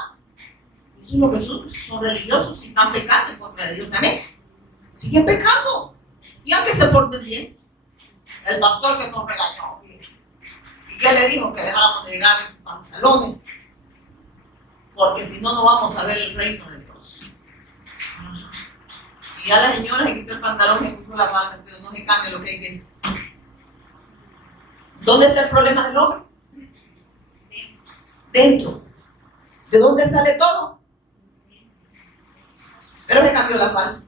eso es lo que son religiosos y están pecando en contra de Dios. Amén. Siguen pecando. Y aunque se porten bien, el pastor que nos regañó, ¿y qué le dijo? Que dejáramos de llegar en pantalones, porque si no, no vamos a ver el reino de Dios. Y ya la señora se quitó el pantalón y se puso la falda, pero no se cambia lo que hay dentro. ¿Dónde está el problema del hombre? Dentro. ¿De dónde sale todo? Pero se cambió la falda.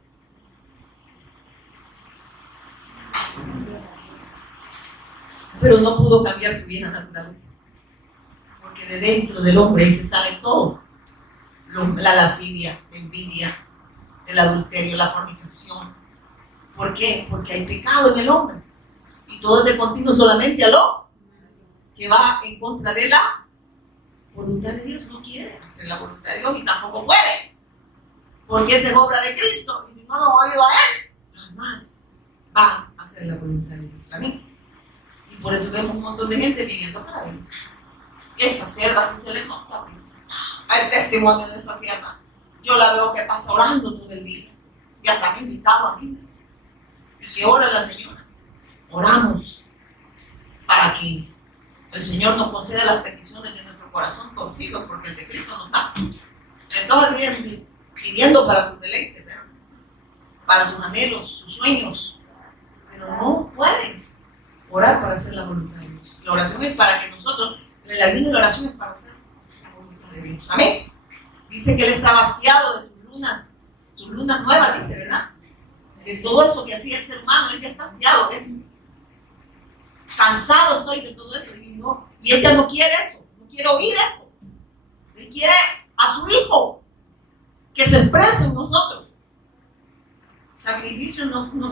Pero no pudo cambiar su vieja naturaleza. Porque de dentro del hombre ahí se sale todo. La lascivia, la envidia, el adulterio, la fornicación. ¿Por qué? Porque hay pecado en el hombre. Y todo es de continuo solamente a lo que va en contra de la voluntad de Dios. No quiere hacer la voluntad de Dios y tampoco puede. Porque esa es obra de Cristo. Y si no lo ha oído a Él, jamás va a hacer la voluntad de Dios. Amén. Y por eso vemos un montón de gente viviendo para Dios. Esa sierva sí se le nota, pues. El testimonio de esa sierva. Yo la veo que pasa orando todo el día. Y hasta me invitaba a mí. ¿Y qué ora la señora? Oramos para que el Señor nos conceda las peticiones de nuestro corazón torcido, porque el de Cristo no está. Entonces vienen pidiendo para sus deleites, ¿verdad? Para sus anhelos, sus sueños, pero no pueden orar para hacer la voluntad de Dios. La oración es para que nosotros, la vida de la oración es para hacer la voluntad de Dios. Amén. Dice que Él está hastiado de sus lunas nuevas, dice, ¿verdad? De todo eso que hacía el ser humano, Él ya está hastiado de eso. Cansado estoy de todo eso. Y ella no quiere eso, no quiere oír eso. Él quiere a su Hijo que se exprese en nosotros. Sacrificio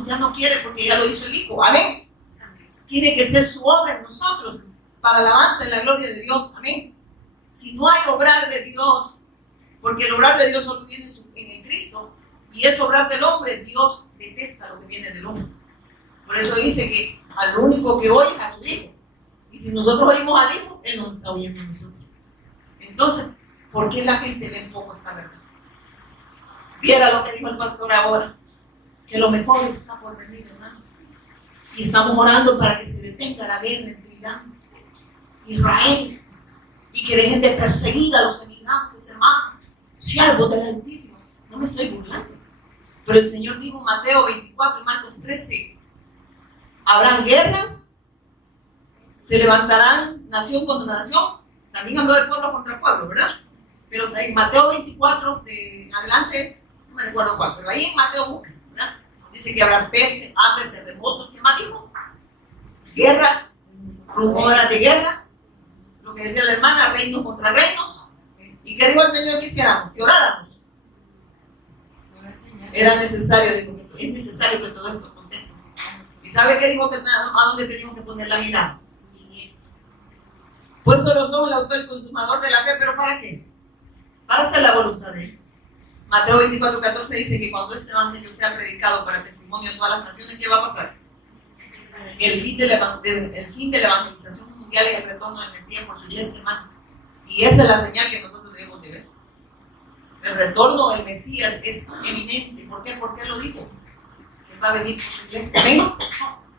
ya no quiere porque ya lo hizo el Hijo. Amén. Tiene que ser su obra en nosotros para alabanza en la gloria de Dios. Amén. Si no hay obrar de Dios, porque el obrar de Dios solo viene en Cristo, y es obrar del hombre, Dios detesta lo que viene del hombre. Por Por eso dice que al único que oye es a su hijo. Y si nosotros oímos al hijo, él nos está oyendo a nosotros. Entonces, ¿por qué la gente ve poco esta verdad? Viera lo que dijo el pastor ahora, que lo mejor está por venir, hermano. Y estamos orando para que se detenga la guerra entre Irán y Israel y que dejen de perseguir a los emigrantes, hermanos, siervos del Altísimo. No me estoy burlando. Pero el Señor dijo en Mateo 24 y Marcos 13, habrán guerras, se levantarán nación contra nación. También habló de pueblo contra pueblo, ¿verdad? Pero en Mateo 24 de adelante, no me recuerdo cuál, pero ahí en Mateo 1, ¿verdad? Dice que habrá peste, hambre, terremotos. ¿Qué más dijo? Guerras, rumores de guerra. Lo que decía la hermana, reinos contra reinos. ¿Y qué dijo el Señor que hiciéramos? Que oráramos. Era necesario, dijo, es necesario que todo esto acontezca. ¿Y sabe qué dijo? Que a dónde teníamos que poner la mirada. Puesto los ojos el autor y consumador de la fe, ¿pero para qué? Para hacer la voluntad de él. Mateo 24:14 dice que cuando este evangelio sea predicado para testimonio en todas las naciones, ¿qué va a pasar? El fin de la evangelización mundial y el retorno del Mesías por su iglesia, hermano. Y esa es la señal que nosotros debemos de ver. El retorno del Mesías es eminente. ¿Por qué? ¿Por qué lo digo? Que va a venir por su iglesia. Amén.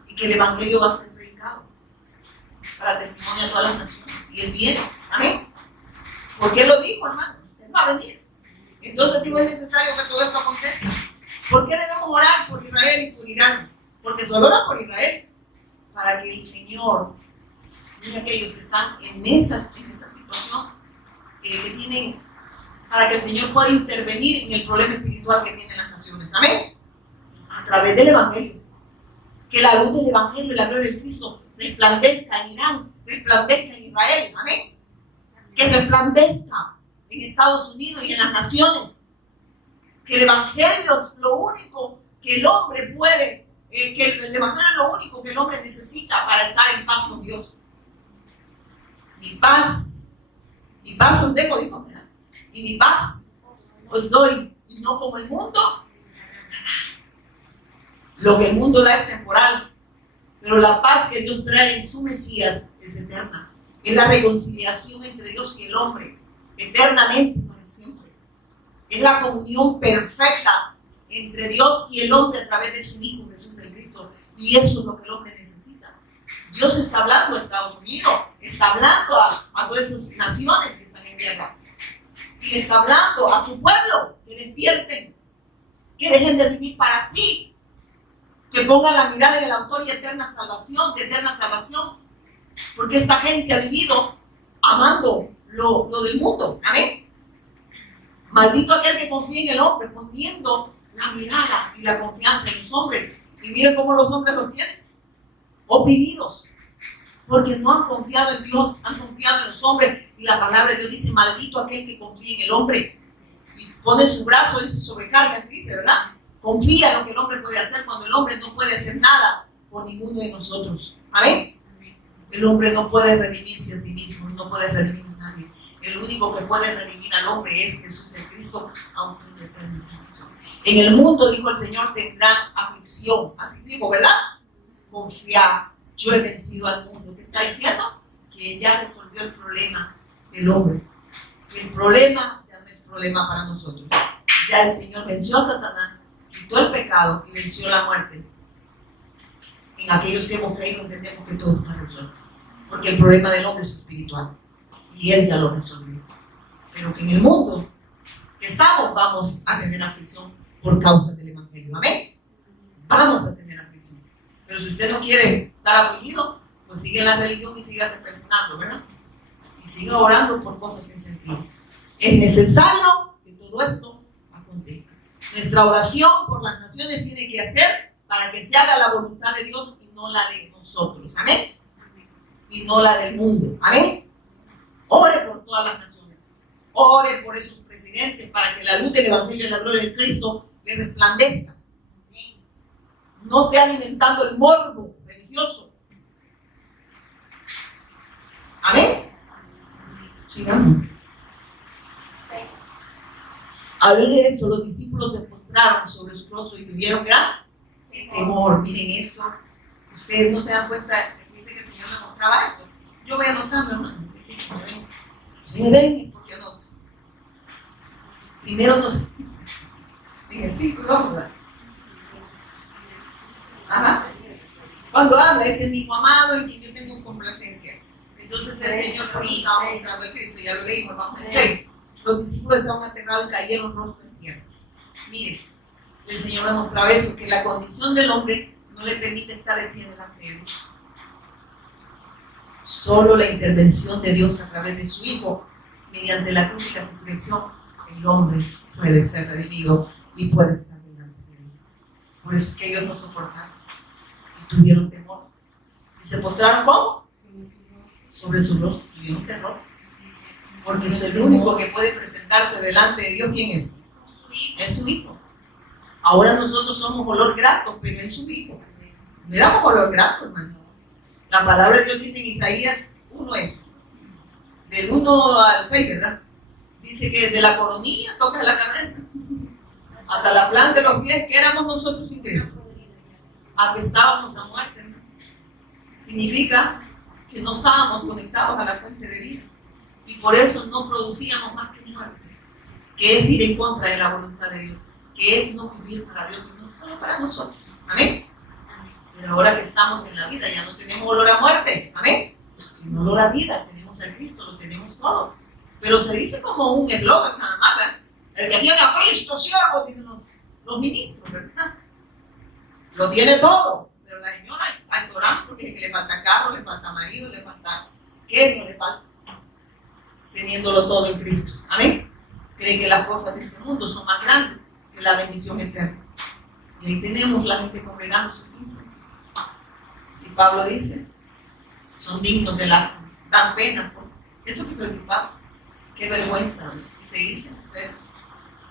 Y que el evangelio va a ser predicado para testimonio a todas las naciones. Y él viene. Amén. ¿Por qué lo dijo, hermano? Él va a venir. Entonces digo, es necesario que todo esto acontezca. ¿Por qué debemos orar por Israel y por Irán? Porque solo oran por Israel. Para que el Señor, y aquellos que están en esa situación, que tienen, para que el Señor pueda intervenir en el problema espiritual que tienen las naciones. Amén. A través del Evangelio. Que la luz del Evangelio y la gloria de Cristo resplandezca en Irán, resplandezca en Israel. Amén. Que resplandezca en Estados Unidos y en las naciones. Que el Evangelio es lo único que el hombre puede, que el Evangelio es lo único que el hombre necesita para estar en paz con Dios. Mi paz os dejo, dijo, ¿verdad? Y mi paz os doy, y no como el mundo. Lo que el mundo da es temporal, pero la paz que Dios trae en su Mesías es eterna. Es la reconciliación entre Dios y el hombre, eternamente para siempre. Es la comunión perfecta entre Dios y el hombre a través de su Hijo Jesús el Cristo. Y eso es lo que el hombre necesita. Dios está hablando a Estados Unidos, está hablando a todas esas naciones que están en guerra. Y le está hablando a su pueblo que despierten, que dejen de vivir para sí, que pongan la mirada en el autor y eterna salvación, porque esta gente ha vivido amando lo del mundo. Amén. Maldito aquel que confía en el hombre, poniendo la mirada y la confianza en los hombres. Y miren cómo los hombres lo tienen, oprimidos, porque no han confiado en Dios, han confiado en los hombres. Y la palabra de Dios dice, maldito aquel que confía en el hombre y pone su brazo y se sobrecarga, se dice, ¿verdad? Confía en lo que el hombre puede hacer cuando el hombre no puede hacer nada por ninguno de nosotros. Amén. El hombre no puede redimirse a sí mismo, no puede redimir a nadie. El único que puede redimir al hombre es Jesús el Cristo, autor de eterna salvación. En el mundo, dijo el Señor, tendrán aflicción. Así dijo, ¿verdad? Confiar. Yo he vencido al mundo. ¿Qué está diciendo? Que ya resolvió el problema del hombre. Que el problema ya no es problema para nosotros. Ya el Señor venció a Satanás, quitó el pecado y venció la muerte. En aquellos que hemos creído entendemos que todo está resuelto. Porque el problema del hombre es espiritual. Y Él ya lo resolvió. Pero que en el mundo que estamos vamos a tener aflicción por causa del Evangelio. Amén. Vamos a tener aflicción. Pero si usted no quiere estar afligido, pues sigue en la religión y siga perfeccionando, ¿verdad? Y siga orando por cosas sin sentido. Es necesario que todo esto acontezca. Nuestra oración por las naciones tiene que hacer para que se haga la voluntad de Dios y no la de nosotros. Amén. Y no la del mundo. Amén. Ore por todas las naciones. Ore por esos presidentes para que la luz del Evangelio y la gloria de Cristo le resplandezca. No esté alimentando el morbo religioso. Amén. Sigamos. Al ver esto, los discípulos se postraron sobre su rostro y tuvieron gran temor. Miren esto. Ustedes no se dan cuenta, dice que el Señor me mostraba esto. Yo voy anotando, hermano. Señor, ven, ¿por qué anoto? Primero nos. En el 5 y vamos, ¿verdad? Ajá. Cuando habla, es el mismo amado en quien yo tengo complacencia. Entonces el Señor por mí estaba mostrando a Cristo, ya lo leímos, vamos al 6. Los discípulos estaban aterrados y cayeron rostro en tierra. Mire, el Señor me mostraba eso, que la condición del hombre no le permite estar en pie delante de Dios. Solo la intervención de Dios a través de su Hijo, mediante la cruz y la resurrección, el hombre puede ser redimido y puede estar delante de Dios. Por eso es que ellos no soportaron y tuvieron temor. ¿Y se postraron cómo? Sobre su rostro, tuvieron terror. Porque es el único que puede presentarse delante de Dios. ¿Quién es? Es su Hijo. Ahora nosotros somos olor grato, pero en su Hijo. No éramos olor grato, hermano. La palabra de Dios dice en Isaías 1 es, del 1 al 6, ¿verdad? Dice que de la coronilla toca la cabeza, hasta la planta de los pies, que éramos nosotros sin Cristo. Apestábamos a muerte, ¿no? Significa que no estábamos conectados a la fuente de vida. Y por eso no producíamos más que muerte, que es ir en contra de la voluntad de Dios, que es no vivir para Dios, sino solo para nosotros. Amén. Pero ahora que estamos en la vida ya no tenemos olor a muerte, amén, sino olor a vida. Tenemos a Cristo, lo tenemos todo. Pero se dice como un eslogan nada más, ¿verdad? El que tiene a Cristo, siervo, tiene los ministros, ¿verdad? Lo tiene todo. Pero la señora está llorando porque le falta carro, le falta marido, le falta ¿qué? No le falta. Teniéndolo todo en Cristo, amén. Cree que las cosas de este mundo son más grandes que la bendición eterna. Y ahí tenemos la gente congregándose sin Señor. Y Pablo dice, son dignos de lástima, dan pena. Eso quiso decir Pablo. Qué vergüenza. Y se dice ser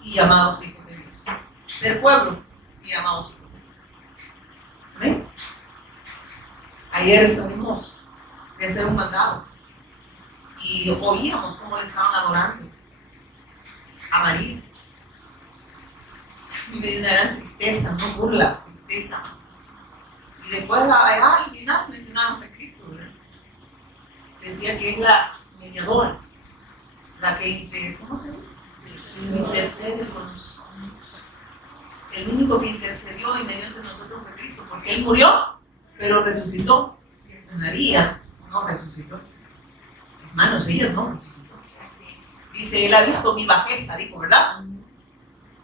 y llamados hijos de Dios. Ser pueblo y llamados hijos de Dios. ¿Amén? Ayer estuvimos de hacer un mandado y oíamos cómo le estaban adorando a María. Y me dio una gran tristeza, no burla, tristeza. Y después al final mencionaron a Cristo, ¿verdad? Decía que es la mediadora, la que ¿cómo se dice? Intercede por nosotros. El único que intercedió y medió entre nosotros fue Cristo, porque Él murió, pero resucitó. María no resucitó. Hermanos, ella no resucitó. Dice, Él ha visto mi bajeza, dijo, ¿verdad?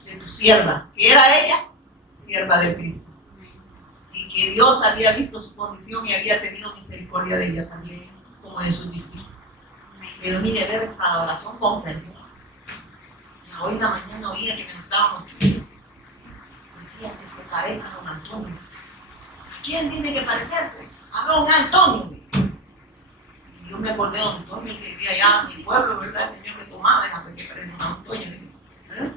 De tu sierva, que era ella, sierva del Cristo. Y que Dios había visto su condición y había tenido misericordia de ella también, como de sus discípulos. Pero mire, ver esa adoración con fervor. Hoy en la mañana oía que me gustaba mucho. Decía que se parezca a don Antonio. ¿A quién tiene que parecerse? A don Antonio. Y yo me acordé de don Antonio, que vivía allá en mi pueblo, ¿verdad? El señor que tomaba, déjame que parezca a don Antonio. ¿Verdad?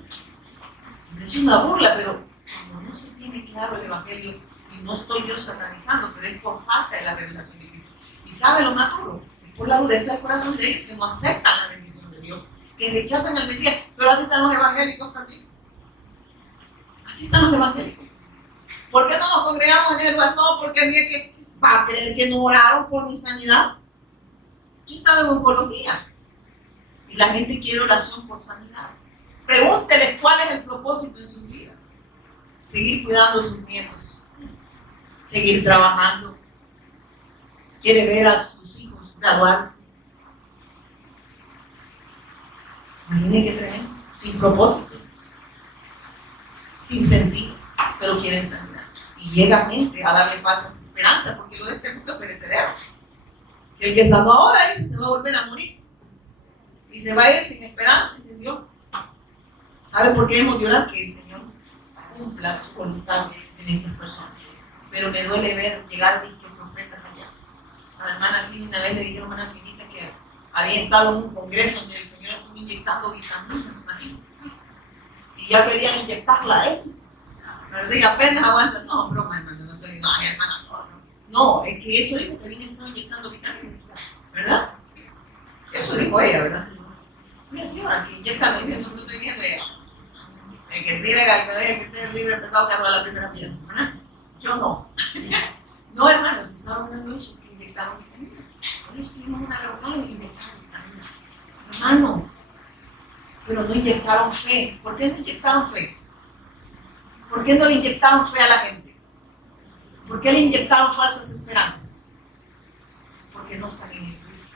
Es una burla, pero como no se tiene claro el Evangelio, y no estoy yo satanizando, pero es por falta de la revelación de Cristo. ¿Y sabe lo más duro? Es por la dureza del corazón de ellos, que no aceptan la bendición de Dios, que rechazan al Mesías. Pero así están los evangélicos también. Así están los evangélicos. ¿Por qué no nos congregamos en el lugar? No, porque había que, va a creer que no oraron por mi sanidad. Yo he estado en oncología y la gente quiere oración por sanidad. Pregúnteles cuál es el propósito en sus vidas. Seguir cuidando a sus nietos, seguir trabajando, quiere ver a sus hijos graduarse. Imaginen qué tremendo, sin propósito, sin sentido, pero quieren sanidad. Y llega gente a darle falsas esperanzas, porque lo de este mundo es perecedero. El que sanó ahora dice se va a volver a morir. Y se va a ir sin esperanza y sin Dios. ¿Sabe por qué hemos de orar? Que el Señor cumpla su voluntad en estas personas. Pero me duele ver llegar disque profetas allá. A la hermana Fini una vez le dijeron a una finita que había estado en un congreso donde el Señor estuvo inyectando vitaminas, imagínense. Y ya querían inyectarla a él. ¿Verdad? Y apenas aguanta. No, broma, hermano. No, estoy, no, ay, hermana, no. No, es que eso dijo que habían estado inyectando vitaminas. ¿Verdad? Eso dijo ella, ¿verdad? Sí, así ahora, que inyecta medicina, no estoy diciendo ella. El que diga que esté libre de pecado que arroja la primera piedra. ¿Verdad? Yo no. No, hermano, no inyectaron fe. ¿Por qué no inyectaron fe? ¿Por qué no le inyectaron fe a la gente? ¿Por qué le inyectaron falsas esperanzas? Porque no están en el Cristo.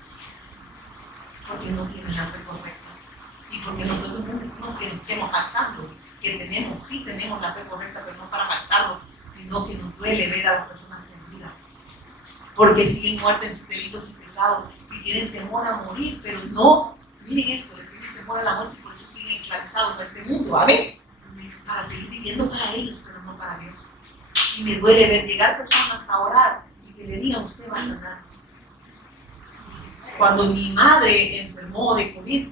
Porque no tienen la fe correcta. Y porque nosotros no que nos estemos jactando, que tenemos, sí tenemos la fe correcta, pero no para jactarlo, sino que nos duele ver a las personas perdidas. Porque siguen muertos en sus delitos y pecados y tienen temor a morir, pero no, miren esto, le tienen temor a la muerte y por eso siguen esclavizados a este mundo. Amén. Para seguir viviendo para ellos, pero no para Dios. Y me duele ver llegar personas a orar y que le digan, usted va a sanar. Cuando mi madre enfermó de COVID,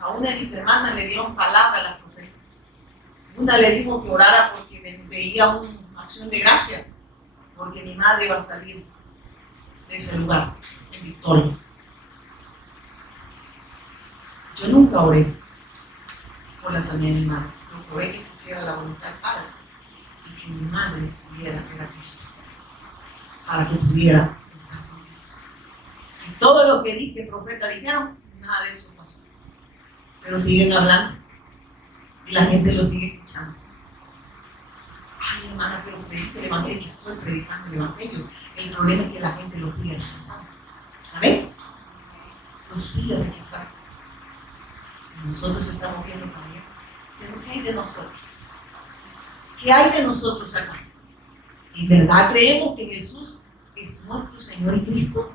a una de mis hermanas le dieron palabra a la profeta. Una le dijo que orara porque veía una acción de gracia, porque mi madre iba a salir de ese lugar, en victoria. Yo nunca oré por la sanidad de mi madre. Lo que oré que se hiciera la voluntad del Padre y que mi madre pudiera ver a Cristo, para que pudiera estar con Dios. Y todo lo que dije, profeta, dijeron, nada de eso pasó. Pero siguen hablando y la gente lo sigue escuchando. Ay, hermana, pero predica el evangelio, que estoy predicando el evangelio. El problema es que la gente lo sigue rechazando. ¿Amén? Lo sigue rechazando. Y nosotros estamos viendo para allá. Pero ¿qué hay de nosotros? ¿Qué hay de nosotros acá? ¿En verdad creemos que Jesús es nuestro Señor y Cristo?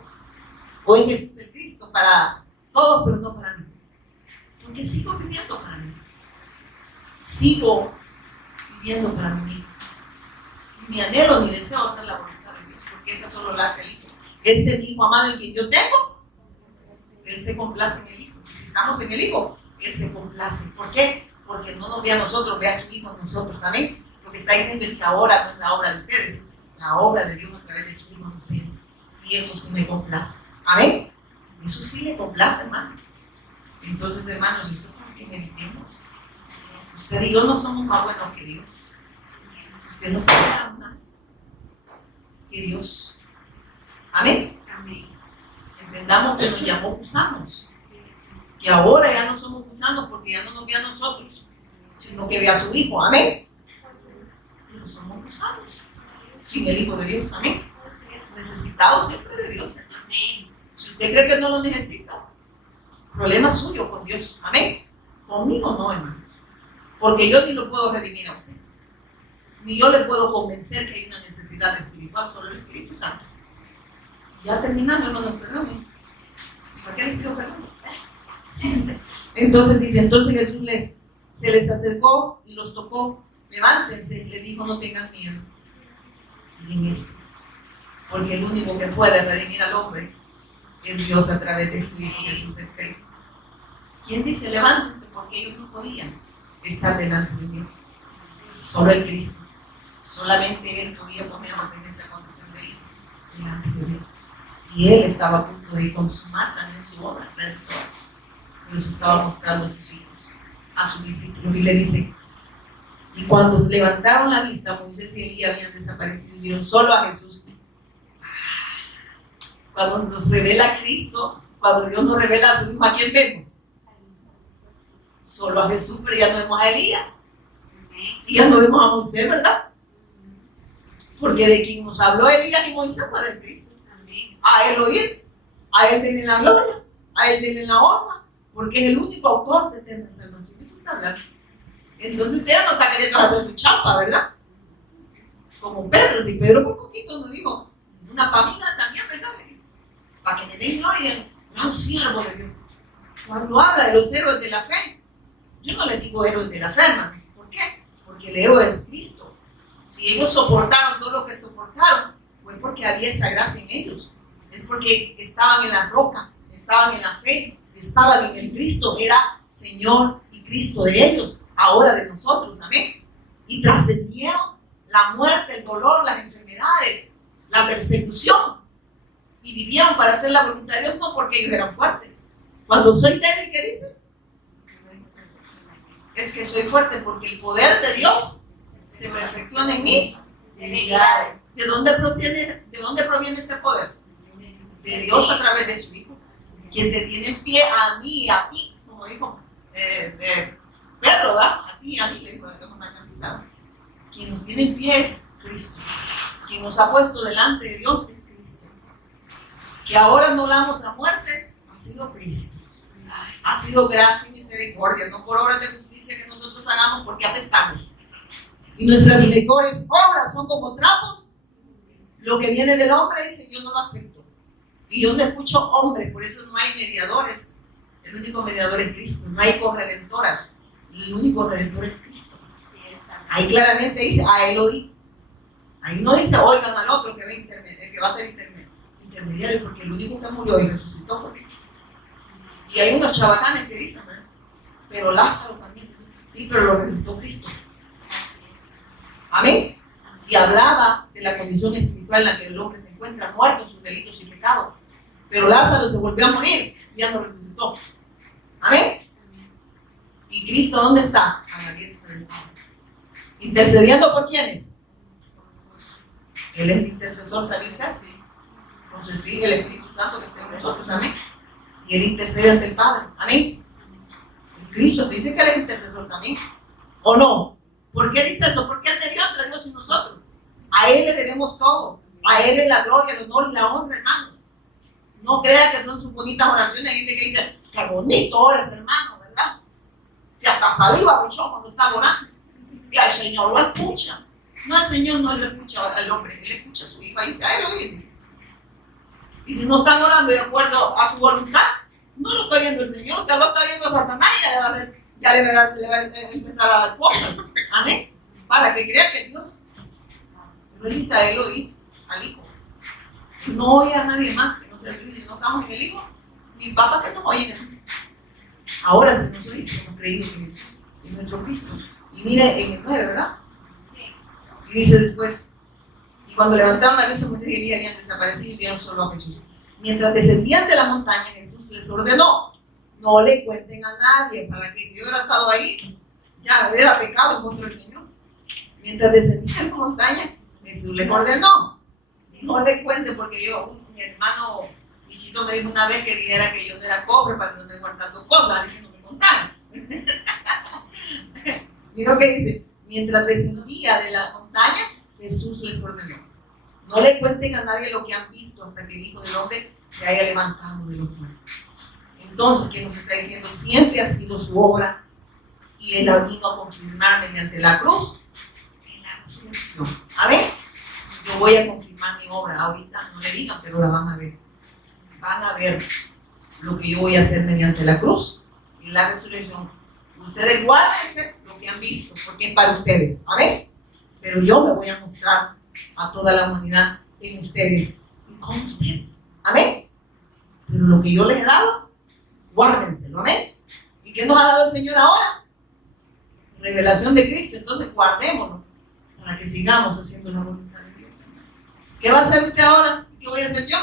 ¿O es Jesús el Cristo para todos, pero no para mí? Porque sigo viviendo para mí. Sigo viviendo para mí. Ni anhelo ni deseo hacer la voluntad de Dios, porque esa solo la hace el Hijo. Este mi Hijo amado en quien yo tengo, Él se complace en el Hijo. Y si estamos en el Hijo, Él se complace. ¿Por qué? Porque no nos ve a nosotros, ve a su Hijo en nosotros. ¿Amén? Lo que está diciendo es que ahora no es la obra de ustedes, la obra de Dios a través de su Hijo en ustedes. Y eso sí me complace. ¿Amén? Eso sí le complace, hermano. Entonces, hermanos, esto es para que meditemos. Usted y yo no somos más buenos que Dios. Usted no sabe más que Dios. ¿Amén? Amén. Entendamos que nos llamó gusanos. Que ahora ya no somos gusanos porque ya no nos ve a nosotros, sino que ve a su Hijo. Amén. Pero somos gusanos sin el Hijo de Dios. Amén. Necesitados siempre de Dios. Amén. Si usted cree que no lo necesita, problema suyo con Dios. Amén. Conmigo no, hermano. Porque yo ni lo puedo redimir a usted. Ni yo le puedo convencer que hay una necesidad espiritual, solo el Espíritu Santo. Ya terminando, hermano, perdón. ¿Para qué le pido perdón? Entonces dice, entonces Jesús se les acercó y los tocó. Levántense y le dijo, no tengan miedo. Miren esto. Porque el único que puede redimir al hombre es Dios a través de su Hijo Jesús el Cristo. ¿Quién dice levántense? Porque ellos no podían estar delante de Dios. Solo el Cristo. Solamente Él podía ponernos en esa condición de hijos delante de Dios. Y Él estaba a punto de consumar también su obra redentora. Pero se estaba mostrando a sus hijos, a sus discípulos. Y le dice, y cuando levantaron la vista, Moisés y Elías habían desaparecido y vieron solo a Jesús. Cuando nos revela a Cristo, cuando Dios nos revela a su Hijo, ¿a quién vemos? Solo a Jesús, pero ya no vemos a Elías. Y ya no vemos a Moisés, ¿verdad? Porque de quien nos habló Elías y Moisés fue de Cristo. A Él oír, a Él denle la gloria, a Él denle la honra, porque es el único autor de eterna salvación. Eso está hablando. Entonces usted ya no está queriendo hacer su chapa, ¿verdad? Como Pedro, si Pedro por poquito nos dijo, una pamina también, ¿verdad? Para que me den gloria, gran siervo de Dios. Cuando habla de los héroes de la fe, yo no les digo héroes de la fe, hermanos. ¿Por qué? Porque el héroe es Cristo. Si ellos soportaron todo lo que soportaron, fue porque había esa gracia en ellos. Es porque estaban en la roca, estaban en la fe, estaban en el Cristo, era Señor y Cristo de ellos, ahora de nosotros, amén. Y trascendieron la muerte, el dolor, las enfermedades, la persecución, y vivieron para hacer la voluntad de Dios, no porque ellos eran fuertes. Cuando soy débil, ¿qué dice? Es que soy fuerte porque el poder de Dios se perfecciona en mis debilidades. ¿De dónde proviene ese poder? De Dios a través de su Hijo, quien te tiene en pie a mí y a ti, como dijo Pedro, ¿verdad? A ti y a mí, le dijo una capitana. Quien nos tiene en pie es Cristo. Quien nos ha puesto delante de Dios es Cristo. Que ahora no hablamos a muerte, ha sido Cristo. Ha sido gracia y misericordia, no por obras de justicia que nosotros hagamos porque apestamos. Y nuestras mejores obras son como trapos. Lo que viene del hombre dice, yo no lo acepto. Y yo no escucho hombre, por eso no hay mediadores. El único mediador es Cristo. No hay corredentoras. El único redentor es Cristo. Ahí claramente dice, a él lo dijo. Ahí no dice, oigan al otro que va a ser intermediario, porque el único que murió y resucitó fue Cristo. Y hay unos chabacanes que dicen, ¿verdad? Pero Lázaro también. Sí, pero lo resucitó Cristo. Amén. Y hablaba de la condición espiritual en la que el hombre se encuentra muerto en sus delitos y pecados. Pero Lázaro se volvió a morir y ya no resucitó. Amén. ¿Y Cristo dónde está? A la diestra del Padre. ¿Intercediendo por quiénes? Él es el intercesor, ¿sabía usted? Con su Espíritu, el Espíritu Santo que está en nosotros. Amén. Y él intercede ante el Padre. Amén. Y Cristo se dice que él es intercesor también. ¿O no? ¿Por qué dice eso? Porque él me dio entre Dios y nosotros. A él le debemos todo. A él es la gloria, el honor y la honra, hermanos. No crea que son sus bonitas oraciones. Hay gente que dice, qué bonito oras, hermano, ¿verdad? Si hasta saliva mucho cuando está orando. Y al Señor lo escucha. No, al Señor no lo escucha al hombre. Él escucha a su hijo y dice, a él oye. Y si no están orando de acuerdo a su voluntad, no lo está viendo el Señor, usted lo está viendo Satanás y ya le va a empezar a dar cosas. Amén. Para que crea que Dios lo dice a él oír al hijo. No oye a nadie más que no sea Dios. Y no estamos en el hijo, ni papá que no oye en el. Ahora, si no soy, hemos creído que Jesús es nuestro Cristo. Y mire en el 9, ¿verdad? Y dice después, y cuando levantaron la vista, Moisés y Elías habían desaparecido y vieron solo a Jesús. Mientras descendían de la montaña, Jesús les ordenó, no le cuenten a nadie, para que si yo hubiera estado ahí, ya era pecado en contra del Señor. Mientras descendían de la montaña, Jesús les ordenó, no le cuenten, porque mi hermano Michito me dijo una vez que dijera que yo no era pobre para no estar guardando cosas, así que no me contaron. Mira lo que dice, mientras descendía de la montaña, Jesús les ordenó, no le cuenten a nadie lo que han visto hasta que el Hijo del Hombre se haya levantado de los muertos. Entonces, ¿qué nos está diciendo? Siempre ha sido su obra y Él la vino a confirmar mediante la cruz en la resurrección. Amén. Yo voy a confirmar mi obra. Ahorita no le digan, pero la van a ver. Van a ver lo que yo voy a hacer mediante la cruz y la resurrección. Ustedes guárdense lo que han visto, porque es para ustedes. Amén. Pero yo me voy a mostrar a toda la humanidad en ustedes y con ustedes. Amén. Pero lo que yo les he dado, guárdenselo. Amén. ¿Y qué nos ha dado el Señor ahora? Revelación de Cristo. Entonces guardémoslo para que sigamos haciendo la voluntad de Dios. ¿Qué va a hacer usted ahora? ¿Qué voy a hacer yo?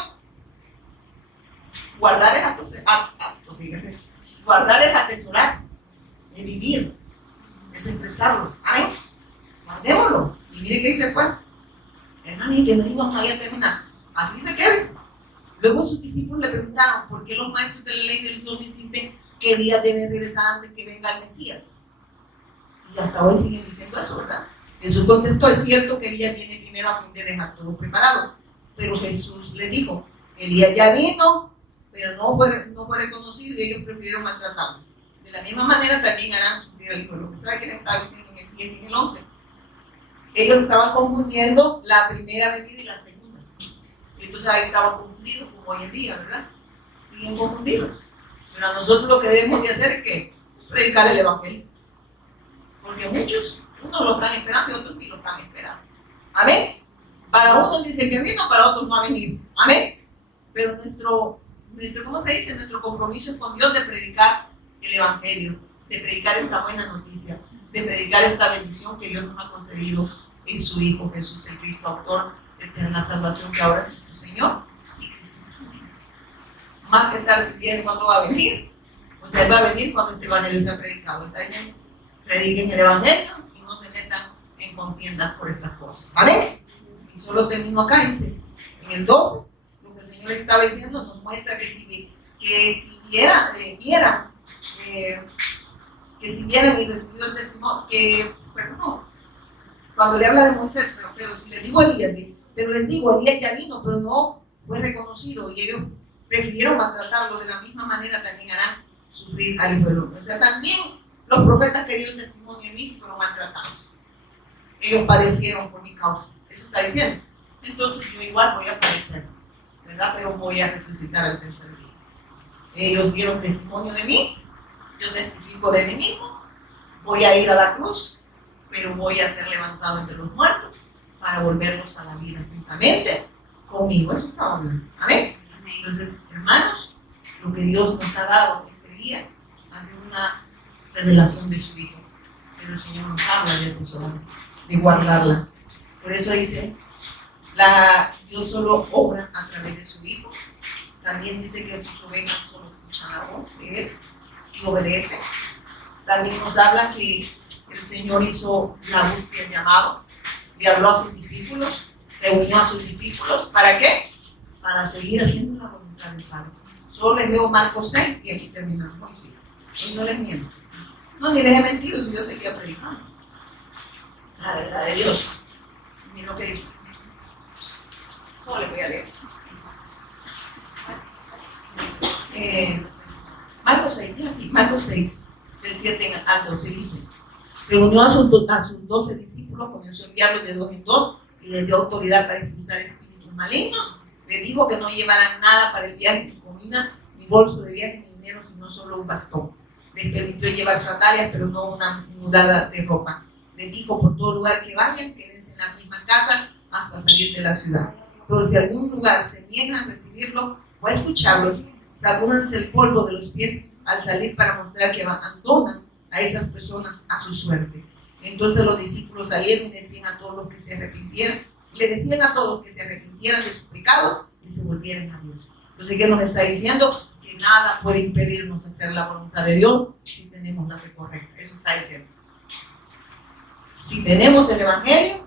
Guardar es guardar es atesorar, es vivir, es expresarlo. Amén. Guardémoslo. Y mire qué dice después. Hermano, y que no íbamos ahí a terminar. Así dice Kevin. Luego sus discípulos le preguntaron por qué los maestros de la ley religiosa insisten que Elías debe regresar antes que venga el Mesías. Y hasta hoy siguen diciendo eso, ¿verdad? Jesús contestó, es cierto que Elías viene primero a fin de dejar todo preparado. Pero Jesús le dijo, Elías ya vino, pero no fue reconocido y ellos prefirieron maltratarlo. De la misma manera también harán sufrir al Hijo del Hombre. ¿Sabe qué le estaba diciendo en el 10 y en el 11? Ellos estaban confundiendo la primera venida y la segunda. Y entonces ahí estaban confundidos, como hoy en día, ¿verdad? Siguen confundidos. Pero a nosotros lo que debemos de hacer es que predicar el Evangelio. Porque muchos, unos lo están esperando y otros ni lo están esperando. Amén. Para unos dicen que vino, para otros no ha venido. Amén. Pero nuestro ¿cómo se dice? Nuestro compromiso es con Dios de predicar el Evangelio, de predicar esta buena noticia, de predicar esta bendición que Dios nos ha concedido en su Hijo Jesús, el Cristo, autor de eterna salvación, que ahora es nuestro Señor y Cristo. Más que estar pidiendo cuándo va a venir, pues Él va a venir cuando este Evangelio sea predicado. Está diciendo, prediquen el Evangelio y no se metan en contiendas por estas cosas. ¿Vale? Y solo termino acá, dice, en el 12, lo que el Señor estaba diciendo nos muestra que si vieran que si vieran y recibió el testimonio, que, bueno, no, cuando le habla de Moisés, pero si les digo Elías, pero les digo, Elías ya vino, pero no fue reconocido, y ellos prefirieron maltratarlo. De la misma manera también harán sufrir al Hijo del Hombre. O sea, también los profetas que dieron testimonio de mí fueron maltratados. Ellos padecieron por mi causa. Eso está diciendo. Entonces yo igual voy a padecer, ¿verdad? Pero voy a resucitar al tercer día. Ellos dieron testimonio de mí, yo testifico de mí mismo, voy a ir a la cruz, pero voy a ser levantado entre los muertos para volverlos a la vida juntamente conmigo. Eso está hablando. Amén. Entonces, hermanos, lo que Dios nos ha dado este día ha sido una revelación de su Hijo, pero el Señor nos habla de eso, de guardarla. Por eso dice, Dios solo obra a través de su Hijo. También dice que sus ovejas solo escuchan la voz de Él y obedecen. También nos habla que el Señor hizo la voz del llamado, le habló a sus discípulos, reunió a sus discípulos. ¿Para qué? Para seguir haciendo la voluntad del Padre. Solo les leo Marcos 6 y aquí terminamos. Hoy sí, hoy no les miento. No, ni les he mentido si yo seguía predicando la verdad de Dios. Miren lo que dice. Solo les voy a leer. Marcos 6, aquí, Marcos 6, del 7 al 12 dice: reunió a sus 12 discípulos, comenzó a enviarlos de 2 en 2 y les dio autoridad para expulsar espíritus malignos. Les dijo que no llevaran nada para el viaje, ni comida, ni bolso de viaje, ni dinero, sino solo un bastón. Les permitió llevar sandalias, pero no una mudada de ropa. Les dijo: por todo lugar que vayan, quédense en la misma casa hasta salir de la ciudad. Pero si algún lugar se niega a recibirlo o a escucharlos, sacúdanse el polvo de los pies al salir para mostrar que abandonan a esas personas a su suerte. Entonces los discípulos salieron y decían a todos los que se arrepintieran, le decían a todos que se arrepintieran de su pecado y se volvieran a Dios. Entonces, ¿qué nos está diciendo? Que nada puede impedirnos hacer la voluntad de Dios si tenemos la fe correcta. Eso está diciendo. Si tenemos el Evangelio,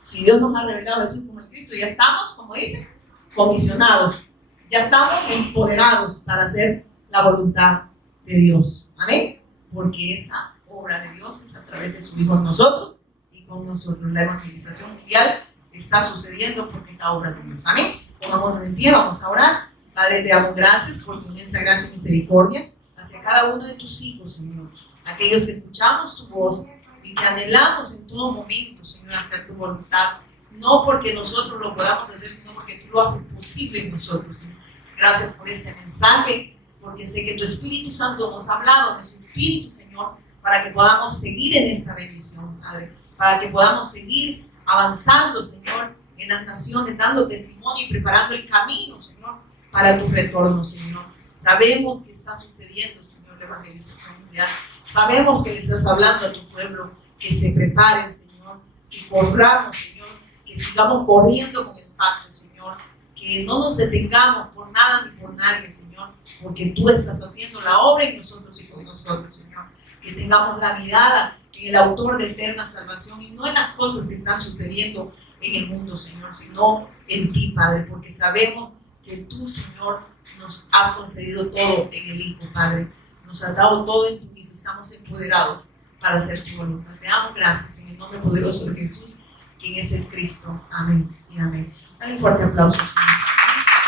si Dios nos ha revelado así como en Cristo, ya estamos, como dice, comisionados. Ya estamos empoderados para hacer la voluntad de Dios. Amén. Porque esa obra de Dios es a través de su Hijo en nosotros y con nosotros. La evangelización mundial está sucediendo porque es la obra de Dios. Amén. Pongámonos en pie, vamos a orar. Padre, te damos gracias por tu inmensa gracia y misericordia hacia cada uno de tus hijos, Señor. Aquellos que escuchamos tu voz y que anhelamos en todo momento, Señor, hacer tu voluntad. No porque nosotros lo podamos hacer, sino porque tú lo haces posible en nosotros, Señor. Gracias por este mensaje, porque sé que tu Espíritu Santo nos ha hablado de su Espíritu, Señor, para que podamos seguir en esta bendición, Padre, para que podamos seguir avanzando, Señor, en las naciones, dando testimonio y preparando el camino, Señor, para tu retorno, Señor. Sabemos que está sucediendo, Señor, la evangelización mundial. Sabemos que le estás hablando a tu pueblo, que se preparen, Señor, que corramos, Señor, que sigamos corriendo con el pacto, Señor, que no nos detengamos por nada ni por nadie, Señor, porque tú estás haciendo la obra en nosotros y con nosotros, Señor. Que tengamos la mirada en el autor de eterna salvación y no en las cosas que están sucediendo en el mundo, Señor, sino en ti, Padre, porque sabemos que tú, Señor, nos has concedido todo en el Hijo, Padre. Nos has dado todo en tu Hijo. Estamos empoderados para hacer tu voluntad. Te damos gracias en el nombre poderoso de Jesús, quien es el Cristo. Amén y amén. Dale un fuerte aplauso, Señor.